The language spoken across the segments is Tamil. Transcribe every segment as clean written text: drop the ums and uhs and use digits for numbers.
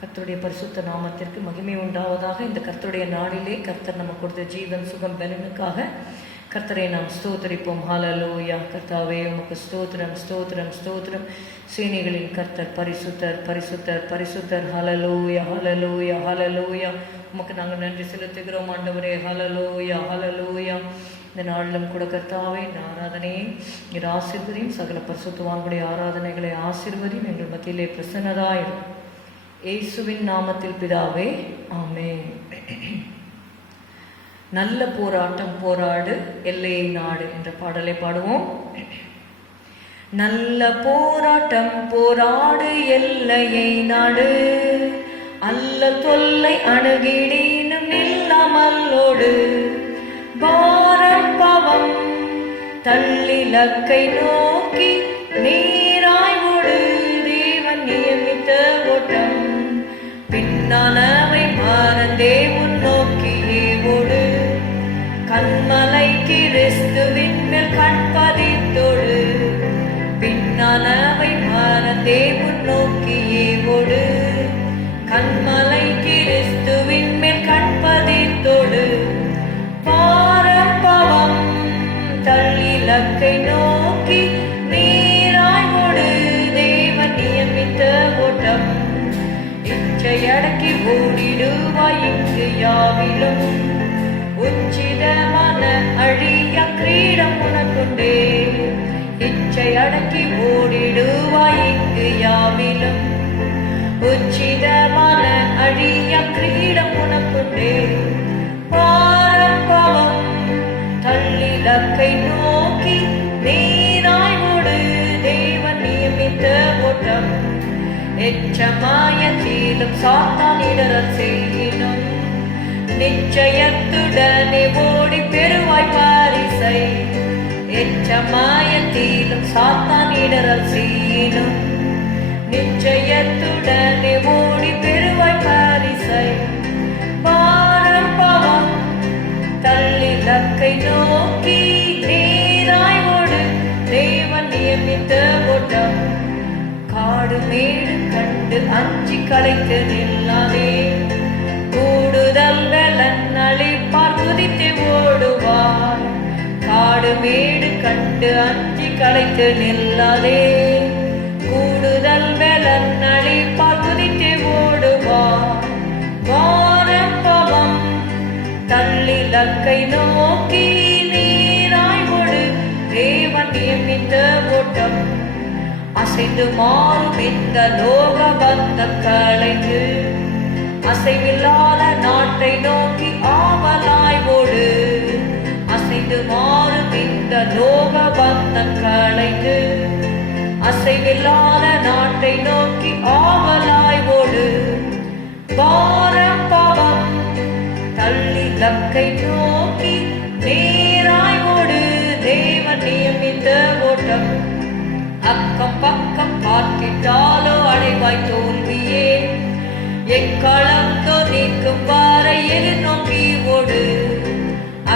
கர்த்தருடைய பரிசுத்த நாமத்திற்கு மகிமை உண்டாவதாக. இந்த கர்த்தருடைய நாளிலே கர்த்தர் நமக்கு கொடுத்த ஜீவன் சுகம் பலனுக்காக கர்த்தரை நாம் ஸ்தோத்திரிப்போம். ஹல்லேலூயா. கர்த்தாவே உமக்கு ஸ்தோத்திரம் ஸ்தோத்திரம் ஸ்தோத்திரம். சேனைகளின் கர்த்தர் பரிசுத்தர் பரிசுத்தர் பரிசுத்தர். ஹல்லேலூயா ஹல்லேலூயா ஹல்லேலூயா. உமக்கு நாங்கள் நன்றி செலுத்துகிறோம் ஆண்டவரே. ஹல்லேலூயா ஹல்லேலூயா. இந்த நாளிலும் கூட கர்த்தாவே இந்த ஆராதனையை நீர் ஆசீர்வதியும். சகல பரிசுத்தவான்களுடைய ஆராதனைகளை ஆசீர்வதியும். எங்கள் மத்தியிலே பிரசன்னதாயிரும். இயேசுவின் நாமத்தில் பிதாவே, ஆமென். நல்ல போராட்டம் போராடு எல்லையை நாடு என்ற பாடலை பாடுவோம். நல்ல போராட்டம் போராடு எல்லையை நாடு, அல்ல தொல்லை அணுகிடீனும் இல்லாமல்லோடு, பாரம் பாவம் தள்ளிலக்கை நோக்கி நீராய் ஓடு, தேவன் நியமித்த ஓட்டம் பின்னானவை மறந்தே முன்னோக்கியே ஓடு, கண்மலை கிறிஸ்துவின் மேல் கண்பதித்தோடு, பின்னானவை மறந்தே முன்னோக்கியே ஓடு, கண்மலை கிறிஸ்துவின் மேல் கண்பதித்தோடு, பாரம் பாவம் தள்ளிலக்கை நோக்கி நீராய் ஓடு, தேவன் நியமித்த ஓட்டம் இச்சையடக்கி ஓடிடுவாய் இங்கு யாவிலும், உச்சிதமான அழிய கிரீடம் உனக்குண்டே, இச்சை அடக்கி ஓடிடுவாய் இங்கு யாவிலும், உச்சிதமான அழிய கிரீடம் உனக்குண்டே, பாரம் பாவம் தள்ளிலக்கை நோக்கி நீராய் ஓடு, தேவன் நியமித்த ஓட்டம் எச்சமாயத்திலும் சாத்தான் இடரல் செய்யினும், நிச்சயத்துடனே ஓடி பெறுவாய் பரிசை, எச்சமாயத்திலும் சாத்தான் இடரல் செய்யினும், நிச்சயத்துடனே ஓடி பெறுவாய் பரிசை, பாரம் பாவம் தள்ளிலக்கை நோக்கி நீராய் ஓடு, தேவன் நியமித்த ஓட்டம் காடு மேடு கண்டு அஞ்சி களைத்து நில்லாதே, கூடுதல் வெலன் அழிப்பார் குதித்து ஓடுவார், காடு மேடு கண்டு அஞ்சி களைத்து நில்லாதே, கூடுதல் வெலன் அழிப்பார் குதித்து ஓடுவார், பாரம் பாவம் தள்ளிலக்கை நோக்கி நீராய் ஓடு, தேவன் நியமித்த ஓட்டம் அசைந்து மாறும் இந்த லோக பந்தம் களைந்து, அசைவில்லாத நாட்டை நோக்கி ஆவலாய் ஓடு, அசைந்து மாறும் இந்த லோக பந்தம் களைந்து, அசைவில்லாத நாட்டை நோக்கி ஆவலாய் ஓடு, பாரம் பாவம் தள்ளிலக்கை நோக்கி நேராய் ஓடு, தேவன் நியமித்த ஓட்டம் அக்கம் பக்கம் பார்த்திட்டாலோ அடைவாய் தோல்வியே, எக்களந்தோ நீக்கும் வாரை எதிர்நோக்கி ஓடு,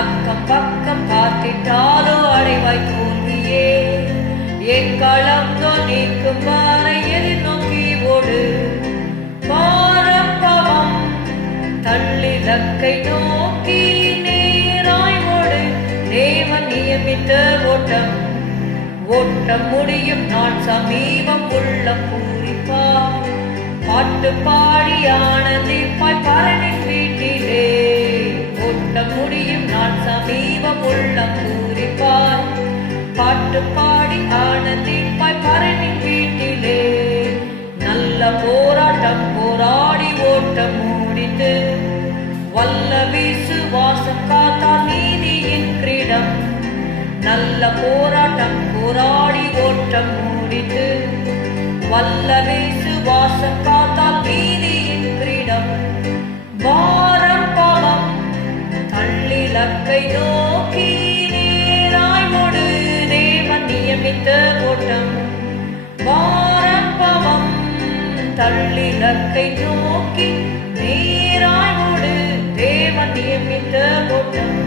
அக்கம் பக்கம் பார்த்திட்டாலோ அடைவாய் தோல்வியே, எக்களந்தோ நீக்கும் வாரை எதிர்நோக்கி ஓடு, பாரம் பாவம் தள்ளிலக்கை நோக்கி நேராய் ஓடு, தேவன் நியமித்த ஓட்டம் ஓட்டம் முடியும் நாள் சமீபம் உள்ள பூரிப்பார், பாட்டு பாடி ஆனந்திப்பாய் பரனின் வீட்டிலே, ஓட்டம் முடியும் நாள் சமீபம் உள்ள பூரிப்பார், பாட்டு பாடி ஆனந்திப்பாய் பரனின் வீட்டிலே, நல்ல போராட்டம் போராடி ஓட்டம் முடித்து, வல்ல விசுவாசம் காத்தால் நீதியின் கிரீடம், நல்ல போராட்டம் போராடி ஓட்டம் முடித்து, வல்ல விசுவாசம் காத்தால் நீதியின் கிரீடம், பாரம் பாவம் தள்ளிலக்கை நோக்கி நேராய் ஓடு, தேவன் நியமித்த ஓட்டம், பாரம் பாவம் தள்ளிலக்கை நோக்கி நேராய் ஓடு, தேவன் நியமித்த ஓட்டம்.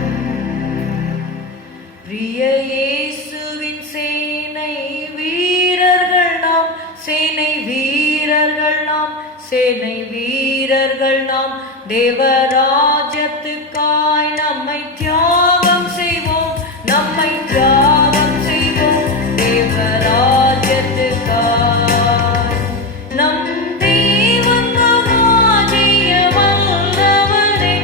பிரிய இயேசுவின் சேனை வீரர்கள் நாம், சேனை வீரர்கள் நாம், சேனை வீரர்கள் நாம் தேவராஜ்யத்துக்காய் நம்மை தியாகம் செய்வோம், நம்மை தியாகம் செய்வோம் தேவராஜ்யத்துக்காய். நம் தேவன் மகாஜெய வல்லவரே,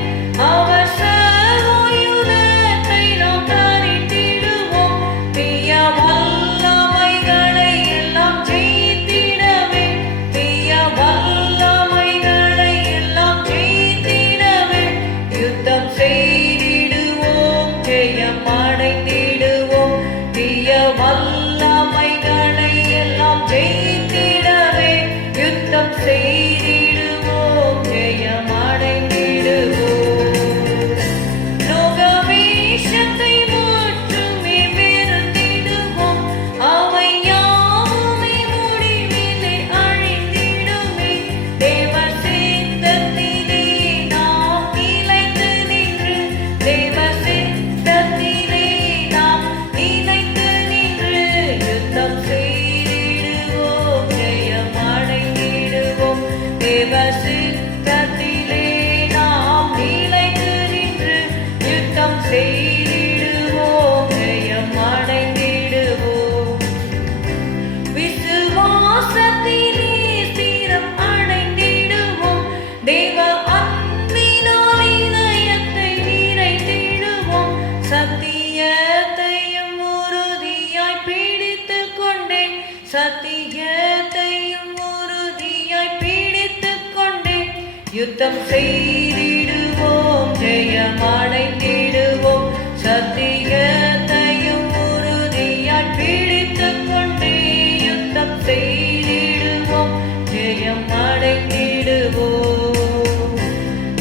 அவர் சர்வாயுதத்தை நாம் தரித்திடுவோம். தீய வல்லமைகளை எல்லாம் ஜெயித்திடவே, தீய வல்லமைகளை எல்லாம் ஜெயித்திடவே யுத்தம் செய்திடுவோம், ஜெயம் அடைந்திடுவோம். தீய வல்லமைகளை எல்லாம் ஜெயித்திடவே யுத்தம் செய்திடுவோம், ஜெயம் அடைந்திடுவோம். லோகவேஷத்தை முற்றுமே வெறுத்திடுவோம், அவை யாவுமே முடிவிலே அழிந்திடுமே. தேவ சித்தத்திலே நாம் நிலைத்து நின்று, தேவ சித்தத்திலே நாம் நிலைத்து நின்று யுத்தம் செய்திடுவோம், ஜெயம் அடைந்திடுவோம். தேவ சித்தத்திலே நாம் நிலைத்து நின்று யுத்தம் செய்திடுவோம், ஜெயம் அடைந்திடுவோம். விசுவாசத்திலே ஸ்திரம் அடைந்திடுவோம், தேவ அன்பினால் இதயத்தை நிறைத்திடுவோம். சத்தியத்தையும் உறுதியாய் பிடித்துக் கொண்டேன், சத்தியத்தையும் உறுதியாய் பிடித்துக் கொண்டேன் யுத்தம் செய்திடுவோம், ஜெயம் அடைந்திடுவோம். சத்தியத்தையும் உறுதியாய் பிடித்துக் கொண்டே யுத்தம் செய்திடுவோம், ஜெயம் அடைந்திடுவோம்.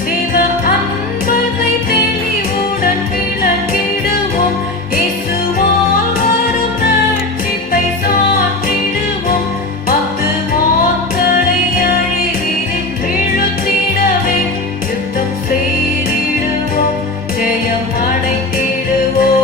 தேவ அன்பை தெளிவுடன் விளங்கிடுவோம், இயேசுவால் வரும் ரட்சிப்பை சாற்றிடுவோம். ஆத்துமாக்களை அழிவினில் வீழ்த்திடவே யுத்தம் செய்திடுவோம், ஜெயம் அடைந்திடுவோம்.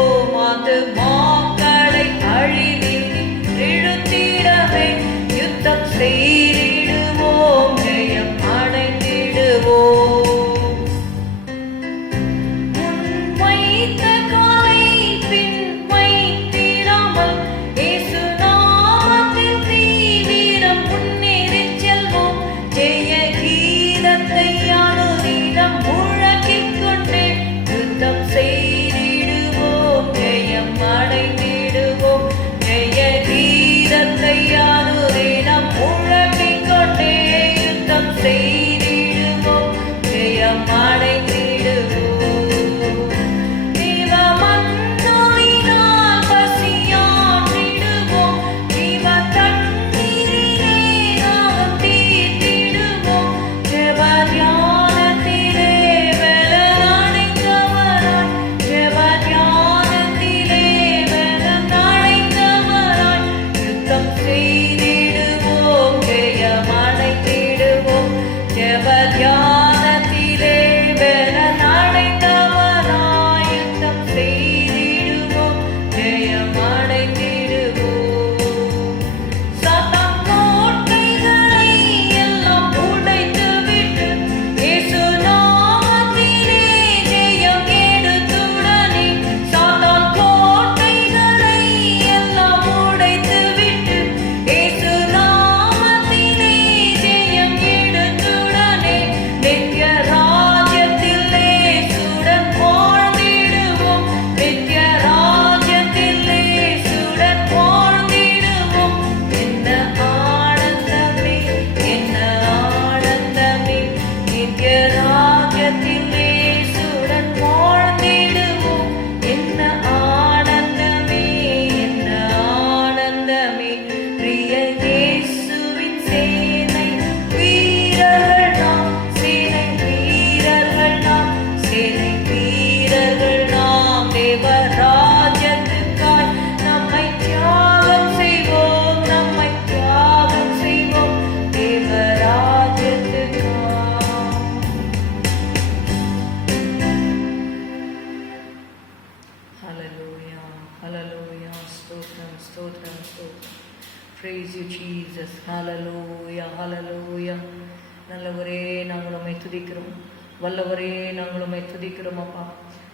ஆண்டவரே நாங்கள் உம்மை துதிக்கிறோம். வல்லவரே நாங்கள் உம்மை துதிக்கிறோம் அப்பா.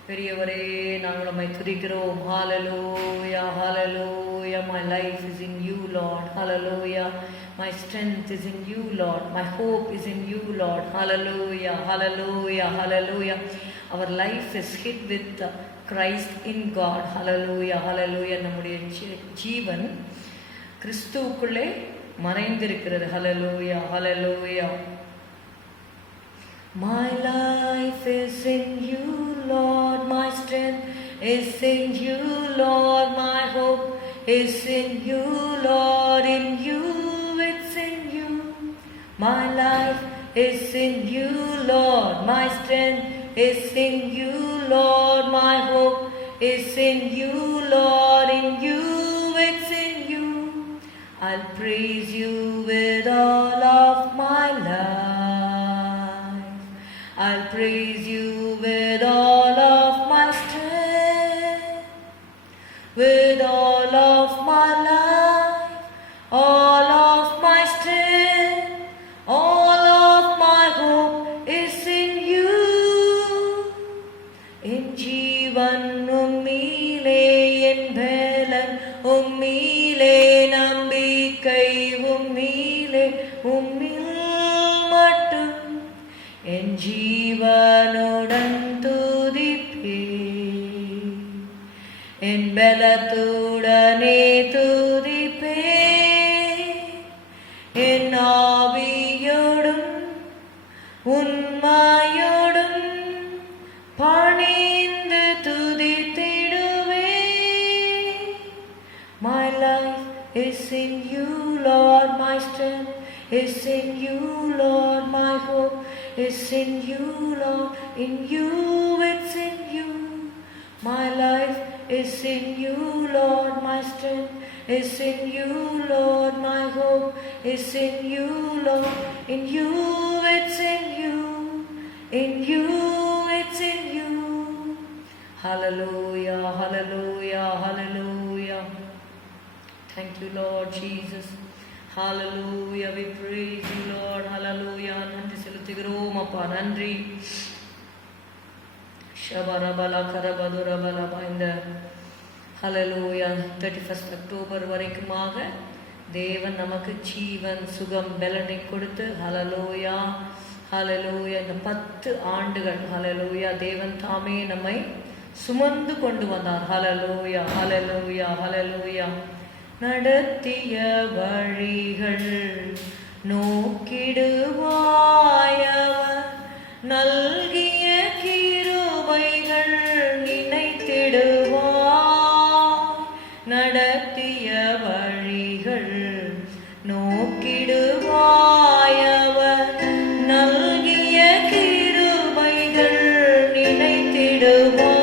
பெரியவரே நாங்கள் உம்மை துதிக்கிறோம். ஹalleluya hallelujah. My life is in you Lord. Hallelujah. My strength is in you Lord. My hope is in you Lord. Hallelujah hallelujah hallelujah. Our life is hid with Christ in God. Hallelujah hallelujah. நம்முடைய ஜீவன் கிறிஸ்துவுக்குள்ளே மறைந்திருக்கிறது. Hallelujah hallelujah. My life is in you Lord, my strength is in you Lord, my hope is in you Lord, in you it's in you. My life is in you Lord, my strength is in you Lord, my hope is in you Lord, in you it's in you. I'll praise you with all of my life. I'll praise you with all of my strength, with all of my life, all of my strength, all of my hope is in you. In jeevan ummile, en belan ummile, nambikkai ummile, ummil mattum en ஜீவனுடன் துதிப்பே, என் பலத்துடனே துதிப்பே, என் ஆவியோடும் உண்மையோடும் பணிந்து துதித்திடுவே. My life is in you Lord, my strength is in you Lord, my hope is in you Lord, in you it's in you. My life is in you Lord, my strength is in you Lord, my hope is in you Lord, in you it's in you, in you it's in you. Hallelujah hallelujah hallelujah. Thank you Lord Jesus. Hallelujah, we praise you Lord. Hallelujah. நன்றி செலுத்துகிறோம் அப்பா. நன்றி. ஷபரபல கரபதுரபலபா. இந்த ஹalleluya 31st அக்டோபர் வரைக்குமாக தேவன் நமக்கு ஜீவன் சுகம் பலனை கொடுத்து ஹalleluya ஹalleluya இந்த 10 ஆண்டுகள் ஹalleluya தேவன் தாமே நம்மை சுமந்து கொண்டு வந்தார். ஹalleluya ஹalleluya ஹalleluya. நடத்திய வழிகள் நோக்கிடுவாயவர், நல்கிய கிருபைகள் நினைத்திடுவாய். நடத்திய வழிகள் நோக்கிடுவாயவர், நல்கிய கிருபைகள் நினைத்திடுவாய்.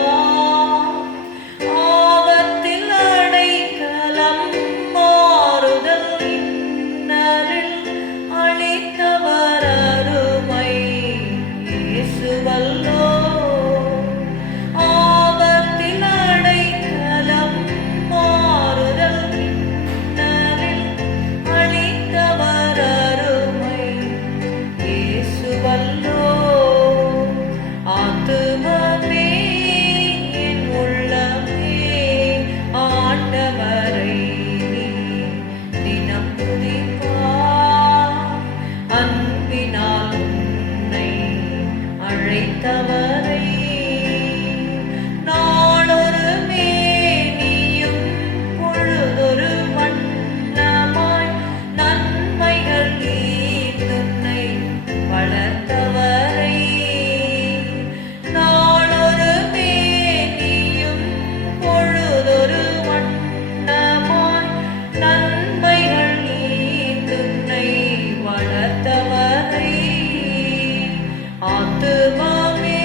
ஆத்துமாமே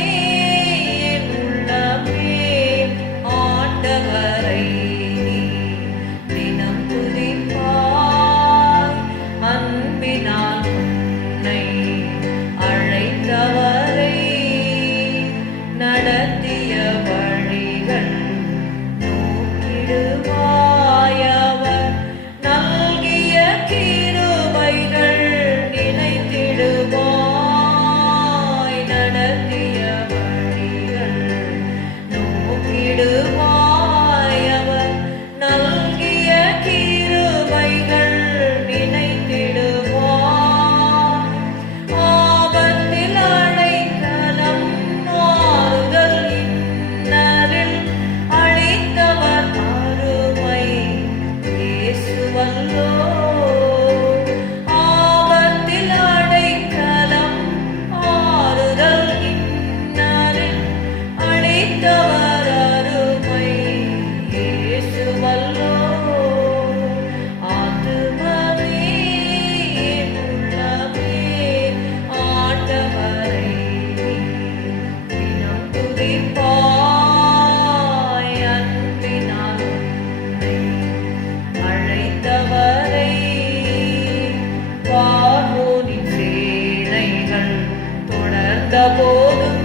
தொடர்ந்த போதும்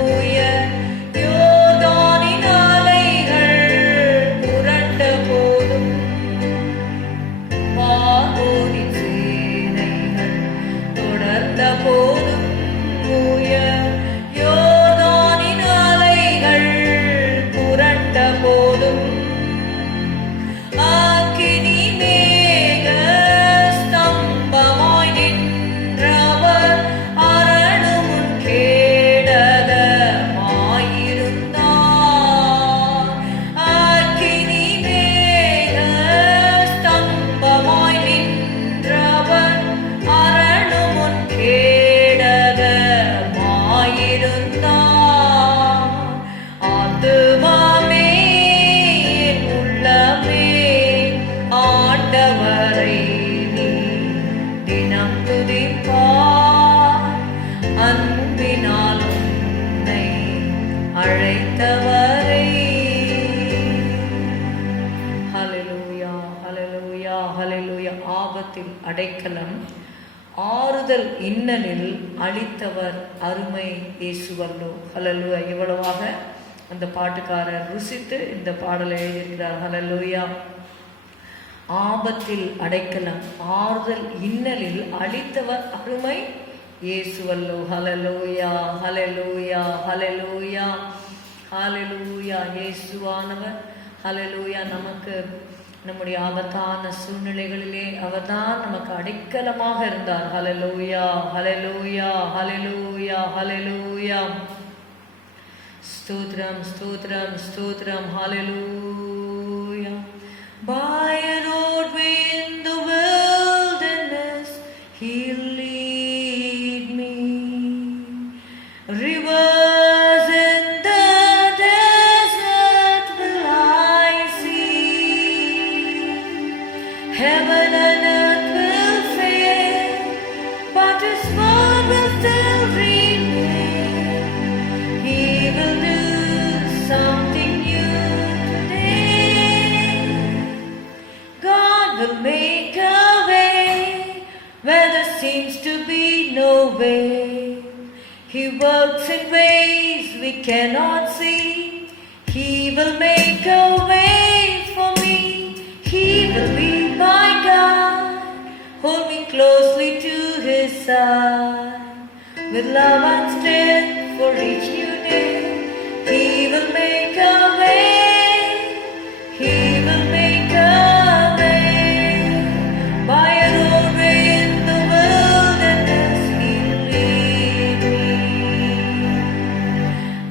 உயர் யோர்தானின் அலைகள் புரண்ட போதும் பார்வோனின் சேனைகள் தொடர்ந்த போதும் உயர் யோர்தானின் அலைகள் புரண்ட போதும் அக்கினி மேக ஸ்தம்பமாய் நின்றவர் அரணும் கேடகமாயிருந்தார். அக்கினி மேக ஸ்தம்பமாய் நின்றவர் அரணும் கேடகமாயிருந்தார். ஆத்துமாமே என் உள்ளமே ஆண்டவரை நீ தினம் துதிப்பார். அன்பினால் உன்னை அழைத்தவரை. ஹல்லேலூயா, ஹல்லேலூயா, ஹல்லேலூயா. ஆபத்தில் அடைக்கலம், ஆறுதல் இன்னலில் அளித்தவர் அருமை இயேசுவல்லோ. ஹல்லேலூயா. இவ்வளவாக அந்த பாட்டுக்காரர் ருசித்து இந்த பாடலை எழுதியிருக்கிறார். ஹல்லேலூயா. ஆபத்தில் அடைக்கலம், ஆறுதல் இன்னலில் அளித்தவர் அருமை இயேசுவல்லோ. ஹல்லேலூயா, ஹல்லேலூயா, ஹல்லேலூயா, ஹல்லேலூயா. இயேசுவானவர் ஹல்லேலூயா நமக்கு நம்முடைய ஆபத்தான சூழ்நிலைகளிலே அவர்தான் நமக்கு அடைக்கலமாக இருந்தார். ஹல்லேலூயா, ஹல்லேலூயா, ஹல்லேலூயா, ஹல்லேலூயா. ஸ்தோத்திரம், ஸ்தோத்திரம், ஸ்தோத்திரம். ஹல்லேலூயா. By a roadway in the wilderness, He'll lead me. Rivers in the desert will I see. Heaven and earth will fail, but His word will still remain. He will do something new today. God will make a way where there seems to be no way. He works in ways we cannot see. He will make a way for me. He will be my God. Hold me closely to His side. With love and strength for each new day, He will make a way. He will make a way. By a roadway in the wilderness, He'll lead me.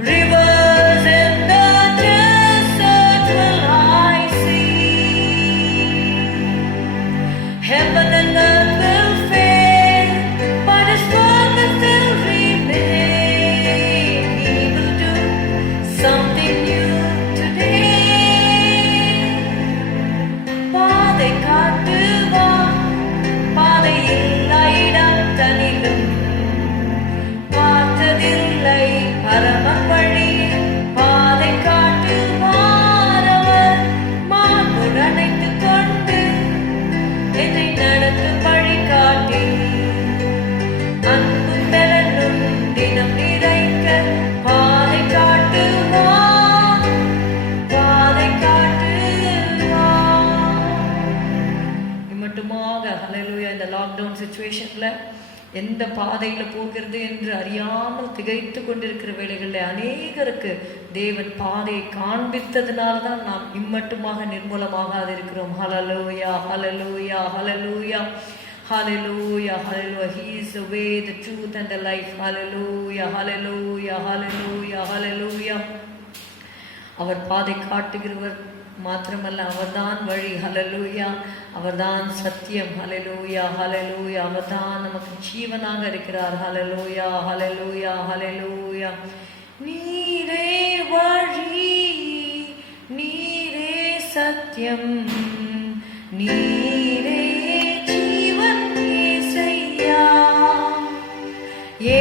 Rivers in the desert will I see. Heaven and earth will fail, but His word will still remain. He will do something new today. பாதை காட்டுவார், பாதையில்லா இடம் தனிலும் பார்த்ததில்லை பரம வழியில். பாதை காட்டுவார் அவர், மார்போடு அணைத்துக் கொண்டு என்னை நடத்தும் வழிகாட்டி. அன்பும் பெறலும் தினம் நிறைக்க பாதை காட்டுவார், பாதை காட்டுவார். இம்மட்டுமாக ஹல்லேலூயா. இந்த லாக்டவுன் சுச்சுவேஷன்ல எந்த பாதையில போகிறது என்று அறியாமல் திகைத்து கொண்டிருக்கிற வேளைகளில் அநேகருக்கு தேவன் பாதையை காண்பித்ததுனால தான் நாம் இம்மட்டுமாக நிர்மூலமாக இருக்கிறோம். ஹல்லேலூயா, ஹல்லேலூயா, ஹல்லேலூயா, ஹல்லேலூயா, ஹல்லேலூயா. He is the way, the truth and the life. ஹல்லேலூயா, ஹல்லேலூயா, ஹல்லேலூயா, ஹல்லேலூயா. அவர் பாதை காட்டுகிறவர் மாத்திரமல்ல, அவர்தான் வழி. ஹல்லேலூயா. அவர்தான் சத்தியம். ஹல்லேலூயா, ஹல்லேலூயா. அவர்தான் நமக்கு ஜீவனாக இருக்கிறார். ஹல்லேலூயா, ஹல்லேலூயா, ஹல்லேலூயா. நீரே வழி, நீரே சத்தியம், நீரே ஜீவன் இயேசையா.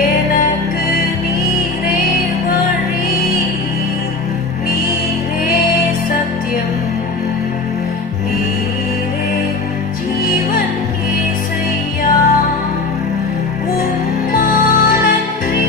எனக்கு நீரே வழி, நீரே சத்தியம், நீரே ஜீவன் இயேசையா. உம்மாலன்றி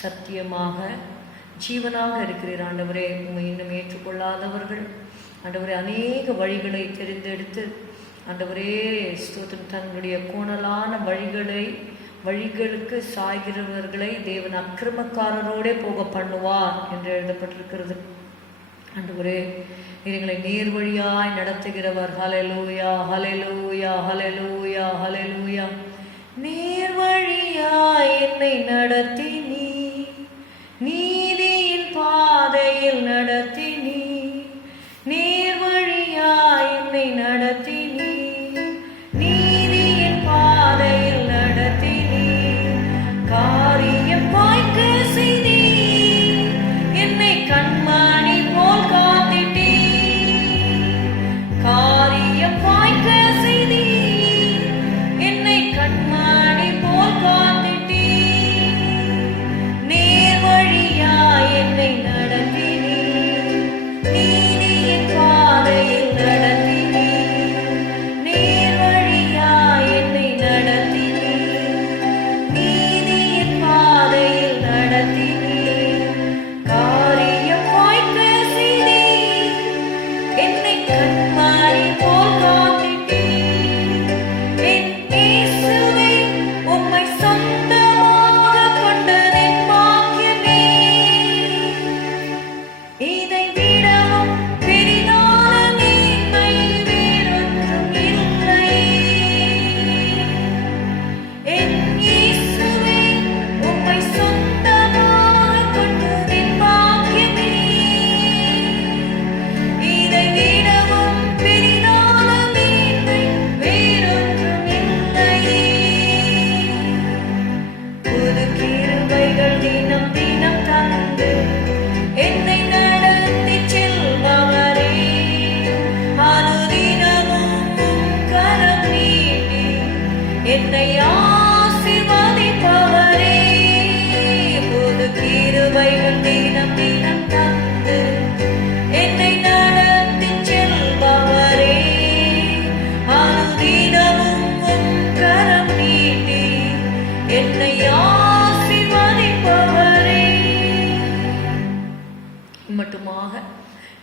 சத்தியமாக ஜீவனாக இருக்கிறீர் ஆண்டவரே. உண்மை இன்னும் ஏற்றுக்கொள்ளாதவர்கள் ஆண்டவரே அநேக வழிகளை தெரிந்தெடுத்து ஆண்டவரே ஸ்தோத்திரம் தங்களுடைய கோணலான வழிகளுக்கு சாய்கிறவர்களை தேவன் அக்கிரமக்காரரோடே போக பண்ணுவார் என்று எழுதப்பட்டிருக்கிறது. ஆண்டவரே எங்களை நேர் வழியாய் நடத்துகிறவர். ஹல்லேலூயா ஹல்லேலூயா ஹல்லேலூயா ஹல்லேலூயா. நேர் வழியாய் என்னை நடத்தி நீதியின் பாதையில் நடத்தி நேர் வழியாய் என்னை நடத்தி நீதியின் பாதையில் நடத்தி காரியம் வாய்க்க செய்தி என்னை கண்மணி போல் காத்திட்டீ. காரியம் வாய்க்க செய்தி என்னை கண்மணி போல் காத்திட்டீ. நேர் வழியாய் என்னை நடத்தி நீதியின் பாதையில் நடத்தி நேர் வழியாய் என்னை நடத்தி நீதியின் பாதையில் நடத்தி காரியம் வாய்க்க செய்தி என்னை கண்மணி போல் காத்திட்டீ. என் இயேசுவே உம்மை சொந்தமாக கொண்டதென் பாக்கியமே. இதை விடவும் பெரிதான மேன்மை வேறொன்றும் இல்லை. என் இயேசுவே உம்மை சொந்தமாக கொண்டதென் பாக்கியமே. இதை விடவும் பெரிதான மேன்மை வேறொன்றும் இல்லை. புது கிருபைகள் தினம் தினம் தந்து என்னை நடத்தி செல்பவரே. அனுதினமும் உம் கரம் நீட்டி என்னை ஆசீர்வதிப்பவரே. புது கிருபைகள் தினம் தினம் தந்து என்னை நடத்தி செல்பவரே. அனுதினமும் உம் கரம் நீட்டி என்னை ஆசீர்வதிப்பவரே. மட்டுமாக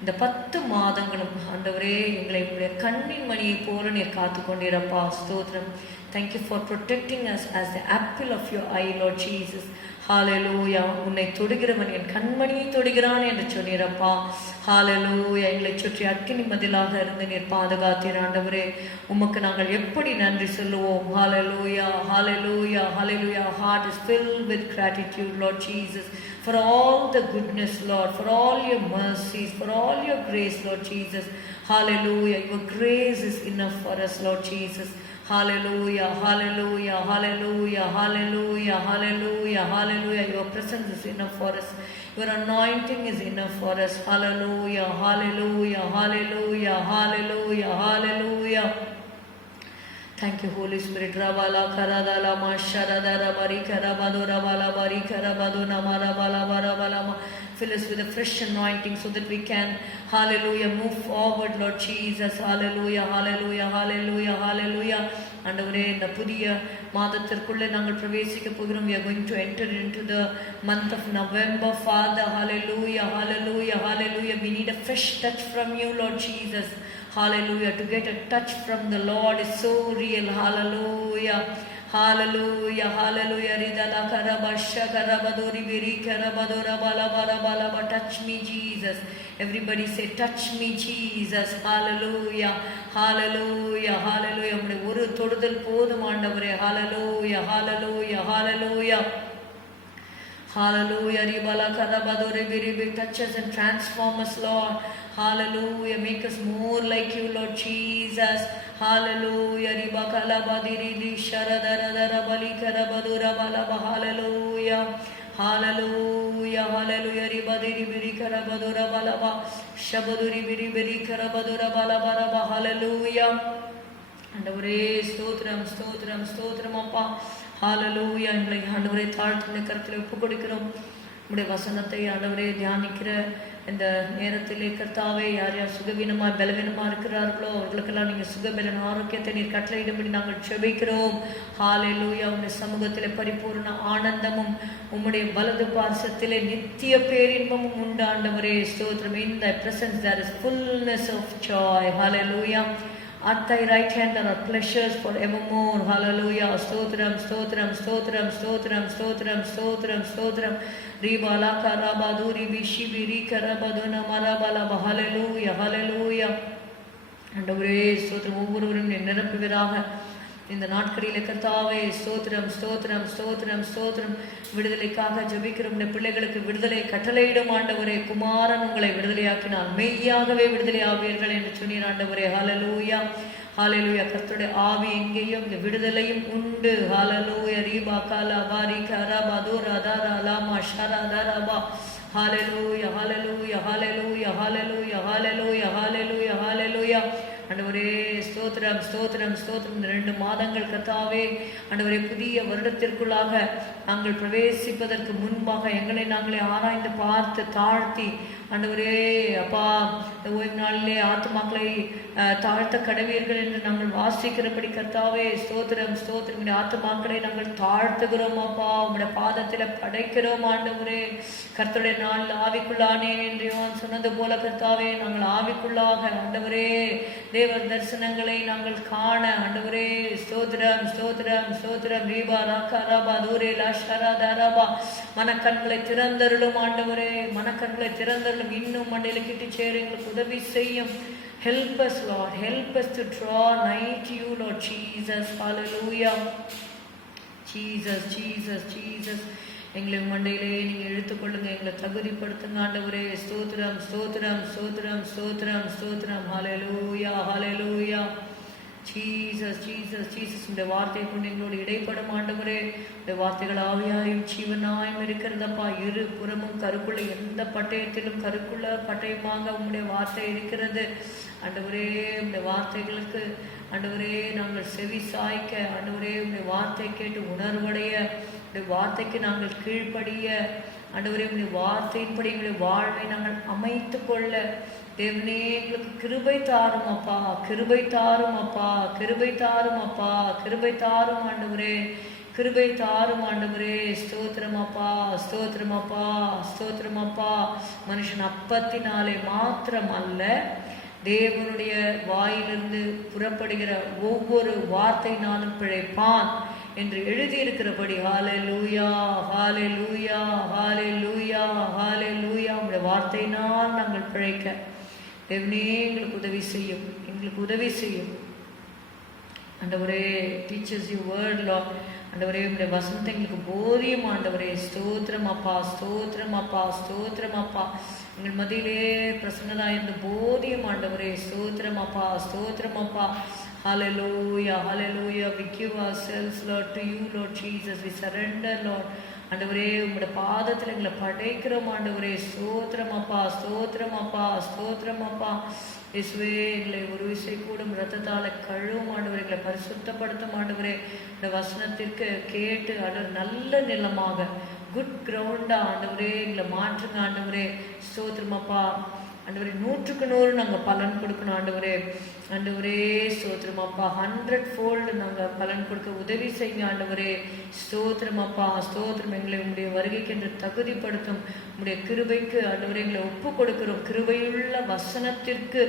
இந்த 10 மாதங்களும் ஆண்டவரே எங்களை உங்களுடைய கண்ணின் மணியை போல நீர் காத்து கொண்டீரப்பா. ஸ்தோத்திரம். Thank you for protecting us as the apple of your eye, Lord Jesus. ஹalleluya. உன்னை தொடுகிறவன் என் கண்மணியை தொடுகிறான் என்று சொன்னீரப்பா. ஹalleluya. எங்களை சுற்றி அக்கினி மதிலாக இருந்து நீர் பாதுகாத்தீர் ஆண்டவரே. உமக்கு நாங்கள் எப்படி நன்றி சொல்லுவோம். ஹalleluya ஹalleluya ஹalleluya. Our heart is filled with gratitude, Lord Jesus, for all the goodness, Lord, for all your mercies, for all your grace, Lord Jesus. Hallelujah. Your grace is enough for us, Lord Jesus. Hallelujah, hallelujah, hallelujah, hallelujah, hallelujah, hallelujah. Your presence is enough for us. Your anointing is enough for us. Hallelujah, hallelujah, hallelujah, hallelujah, hallelujah. Thank you, Holy Spirit. Ravala karadala masharadara barikara badura bala barikara baduna mara bala bara bala. Fill us with a fresh anointing so that we can, hallelujah, move forward, Lord Jesus. Hallelujah, hallelujah, hallelujah, hallelujah. ஆண்டவரே இந்த புதிய மாதத்திற்குள்ளே நாங்கள் பிரவேசிக்க போகிறோம். We are going to enter into the month of November, Father. Hallelujah, hallelujah, hallelujah. We need a fresh touch from you, Lord Jesus. Hallelujah. To get a touch from the Lord is so real. Hallelujah. Hallelujah, hallelujah. Ridala karabasha karabadori biri karabadora bala bala bala. Touch me, Jesus. Everybody say, touch me, Jesus. Hallelujah, hallelujah, hallelujah. நம்முடைய ஒரு தொடுதல் போதும் ஆண்டவரே. Hallelujah, hallelujah, hallelujah. Hallelujah. Ribala karabadore biri biri. Touch us and transform us, Lord. Hallelujah. Make us more like you, Lord Jesus. Hallelujah. Ribakala badiri sharadara dara bali karabadura balaba. Hallelujah. Hallelujah. Hallelujah. Ribadiri biri karabadura balaba. Shabaduri biri biri karabadura balaba. Hallelujah. ஆண்டவரே ஸ்தோத்திரம் ஸ்தோத்திரம் ஸ்தோத்திரம் அப்பா. ஹalleluya. எங்களை ஆண்டவரே தாழ்த்துன கரத்தில் ஒப்புக் கொடுக்கிறோம். உம்முடைய வசனத்தை ஆண்டவரே தியானிக்கிற இந்த நேரத்திலே கர்த்தாவே, யார் யார் சுகவீனமா பலவீனமா இருக்கிறார்களோ அவர்களுக்கெல்லாம் நீங்க சுகபலன் ஆரோக்கியத்தை நீர் கட்டளையிடும்படி நாங்கள் செபிக்கிறோம். ஹல்லேலூயா. உம்முடைய சமூகத்திலே பரிபூர்ண ஆனந்தமும் உம்முடைய வலது பார்சத்திலே நித்திய பேரின்பமும் உண்டு ஆண்டவரே. ஸ்தோத்திரம். In thy presence there is fullness of joy. Hallelujah. At thy right hand there are pleasures forevermore. Hallelujah. Stotram, stotram, stotram, stotram, stotram, stotram, stotram. Riba laka raba duri bishi biri karabaduna marabala. Hallelujah. Hallelujah. ஆண்டவரே ஸ்தோத்திரம். ஒவ்வொருவரும் நிரப்புவீராக இந்த நாட்களிலே கர்த்தாவே. ஸ்தோத்திரம், ஸ்தோத்திரம், ஸ்தோத்திரம், ஸ்தோத்திரம். விடுதலைக்காக ஜெபிக்கிறோம். இந்த பிள்ளைகளுக்கு விடுதலை கட்டளையிடும் ஆண்டவரே. குமாரன் உங்களை விடுதலையாக்கினால் மெய்யாகவே விடுதலை ஆவீர்கள் என்று சொன்னீர் ஆண்டவரே. ஹல்லேலூயா. ஹல்லேலூயா. கர்த்தருடைய ஆவி எங்கேயும் இந்த விடுதலையும் உண்டு. ஹல்லேலூயா. ரீபா காலா பாரி கரபா தூரா தாரா லாமா ஷரா தாராபா. ஹல்லேலூயா. ஹல்லேலூயா. ஹல்லேலூயா. ஹல்லேலூயா. ஹல்லேலூயா. ஹல்லேலூயா. ஹல்லேலூயா. ஆண்டவரே ஸ்தோத்திரம், ஸ்தோத்திரம், ஸ்தோத்திரம். இந்த 2 மாதங்கள் கர்த்தாவே ஆண்டவரே புதிய வருடத்திற்குள்ளாக நாங்கள் பிரவேசிப்பதற்கு முன்பாக எங்களை நாங்களே ஆராய்ந்து பார்த்து தாழ்த்தி ஆண்டவரே அப்பா இந்த ஓய்வு நாளிலே ஆத்துமாக்களை தாழ்த்த கடவீர்கள் என்று நாங்கள் வாசிக்கிறபடி கர்த்தாவே ஸ்தோத்திரம், ஸ்தோத்திரம். இந்த ஆத்துமாக்களை நாங்கள் தாழ்த்துகிறோம் அப்பா. உங்களுடைய பாதத்தில் படைக்கிறோம் ஆண்டவரே. கர்த்தருடைய நாள் ஆவிக்குள்ளானேன் என்று யோவான் சொன்னது போல கர்த்தாவே நாங்கள் ஆவிக்குள்ளாக ஆண்டவரே தேவர் தரிசனங்களை நாங்கள் காண ஆண்டவரே. ஸ்தோத்திரம், ஸ்தோத்திரம், ஸ்தோத்திரம். ரீபா ராக்கா ராபா தூரே லாஷரா தாராபா. மனக்கண்களை திறந்தருளும் ஆண்டவரே. மனக்கண்களை திறந்தருளும். இன்னும் மண்டையில கிட்டி சேர எங்களுக்கு உதவி செய்யும். Help us, Lord. Help us to draw nigh to you, Lord Jesus. Hallelujah. Jesus, Jesus, Jesus. எங்களை மண்டையிலே நீங்க எடுத்துக்கொள்ளுங்க. எங்களை தகுதிப்படுத்துங்க ஆண்டவரே. ஸ்தோத்திரம், ஸ்தோத்திரம், ஸ்தோத்திரம், ஸ்தோத்திரம், ஸ்தோத்திரம். Hallelujah. Hallelujah. Jesus, Jesus, Jesus. இந்த வார்த்தையை கொண்டு எங்களோடு இடைப்படும் ஆண்டவரே. இந்த வார்த்தைகள் ஆவியாயும் ஜீவனாயும் இருக்கிறதப்பா. இரு புறமும் கருக்குள்ள எந்த பட்டயத்திலும் கருக்குள்ள பட்டயமாக உங்களுடைய வார்த்தை இருக்கிறது ஆண்டவரே. இந்த வார்த்தைகளுக்கு ஆண்டவரே நாங்கள் செவி சாய்க்க ஆண்டவரே. உங்களுடைய வார்த்தை கேட்டு உணர்வடைய, உங்களுடைய வார்த்தைக்கு நாங்கள் கீழ்ப்படிய ஆண்டவரே. உங்களுடைய வார்த்தையின்படி எங்களுடைய வாழ்வை நாங்கள் அமைத்து கொள்ள தேவனே எங்களுக்கு கிருபை தாரும் அப்பா. கிருபை தாரும் அப்பா. கிருபை தாரும் அப்பா. கிருபை தாரும் ஆண்டவரே. கிருபை தாரும் ஆண்டவரே. ஸ்தோத்திரம் அப்பா. ஸ்தோத்திரம் அப்பா. ஸ்தோத்திரம் அப்பா. மனுஷன் அப்பத்தினாலே மாத்திரம் அல்ல, தேவனுடைய வாயிலிருந்து புறப்படுகிற ஒவ்வொரு வார்த்தையினாலும் பிழைப்பான் என்று எழுதியிருக்கிறபடி. ஹல்லேலூயா. ஹல்லேலூயா. ஹல்லேலூயா. ஹல்லேலூயா. உங்களுடைய வார்த்தையினால் நாங்கள் பிழைக்க தேவனே எங்களுக்கு உதவி செய்யும். எங்களுக்கு உதவி செய்யும் ஆண்டவரே. Teachers you word Lord. ஆண்டவரே உங்களுடைய வசனத்தை எங்களுக்கு போதியும் ஆண்டவரே. ஸ்தோத்திரம் அப்பா. ஸ்தோத்திரம் அப்பா. ஸ்தோத்திரம் அப்பா. எங்கள் மத்தியிலே பிரசன்னராக இருந்து போதியும் ஆண்டவரே. ஸ்தோத்திரம் அப்பா. ஸ்தோத்திரம் அப்பா. Hallelujah. Hallelujah. We give ourselves, Lord, to you, Lord Jesus. We surrender, Lord. ஆண்டவரே உங்களுடைய பாதத்தில் எங்களை படைக்கிறோம் ஆண்டவரே. ஸ்தோத்திரம் அப்பா. ஸ்தோத்திரம் அப்பா. ஸ்தோத்திரம் அப்பா. இயேசுவே எங்களை ஒரு விசை கூடும் ரத்தத்தால் கழுவும் ஆண்டவரே. எங்களை பரிசுத்தப்படுத்தும் ஆண்டவரே. இந்த வசனத்திற்கு கேட்டு ஆண்டவர் நல்ல நிலமாக குட் கிரவுண்டா ஆண்டவரே எங்களை மாற்றுங்க ஆண்டவரே. ஸ்தோத்திரம் அப்பா. ஆண்டவரே 100க்கு 100 நாங்கள் பலன் கொடுக்கணும் ஆண்டவரே. ஆண்டவரே ஸ்தோத்திரம் அப்பா. 100-fold நாங்கள் பலன் கொடுக்க உதவி செய்யுங்க ஆண்டவரே. ஸ்தோத்திரம் அப்பா. ஸ்தோத்திரம். எங்களை உங்களுடைய வருகைக்கு என்று தகுதிப்படுத்தும் உங்களுடைய கிருபைக்கு ஆண்டவரே எங்களை ஒப்பு கொடுக்கிறோம். கிருபையுள்ள வசனத்திற்கு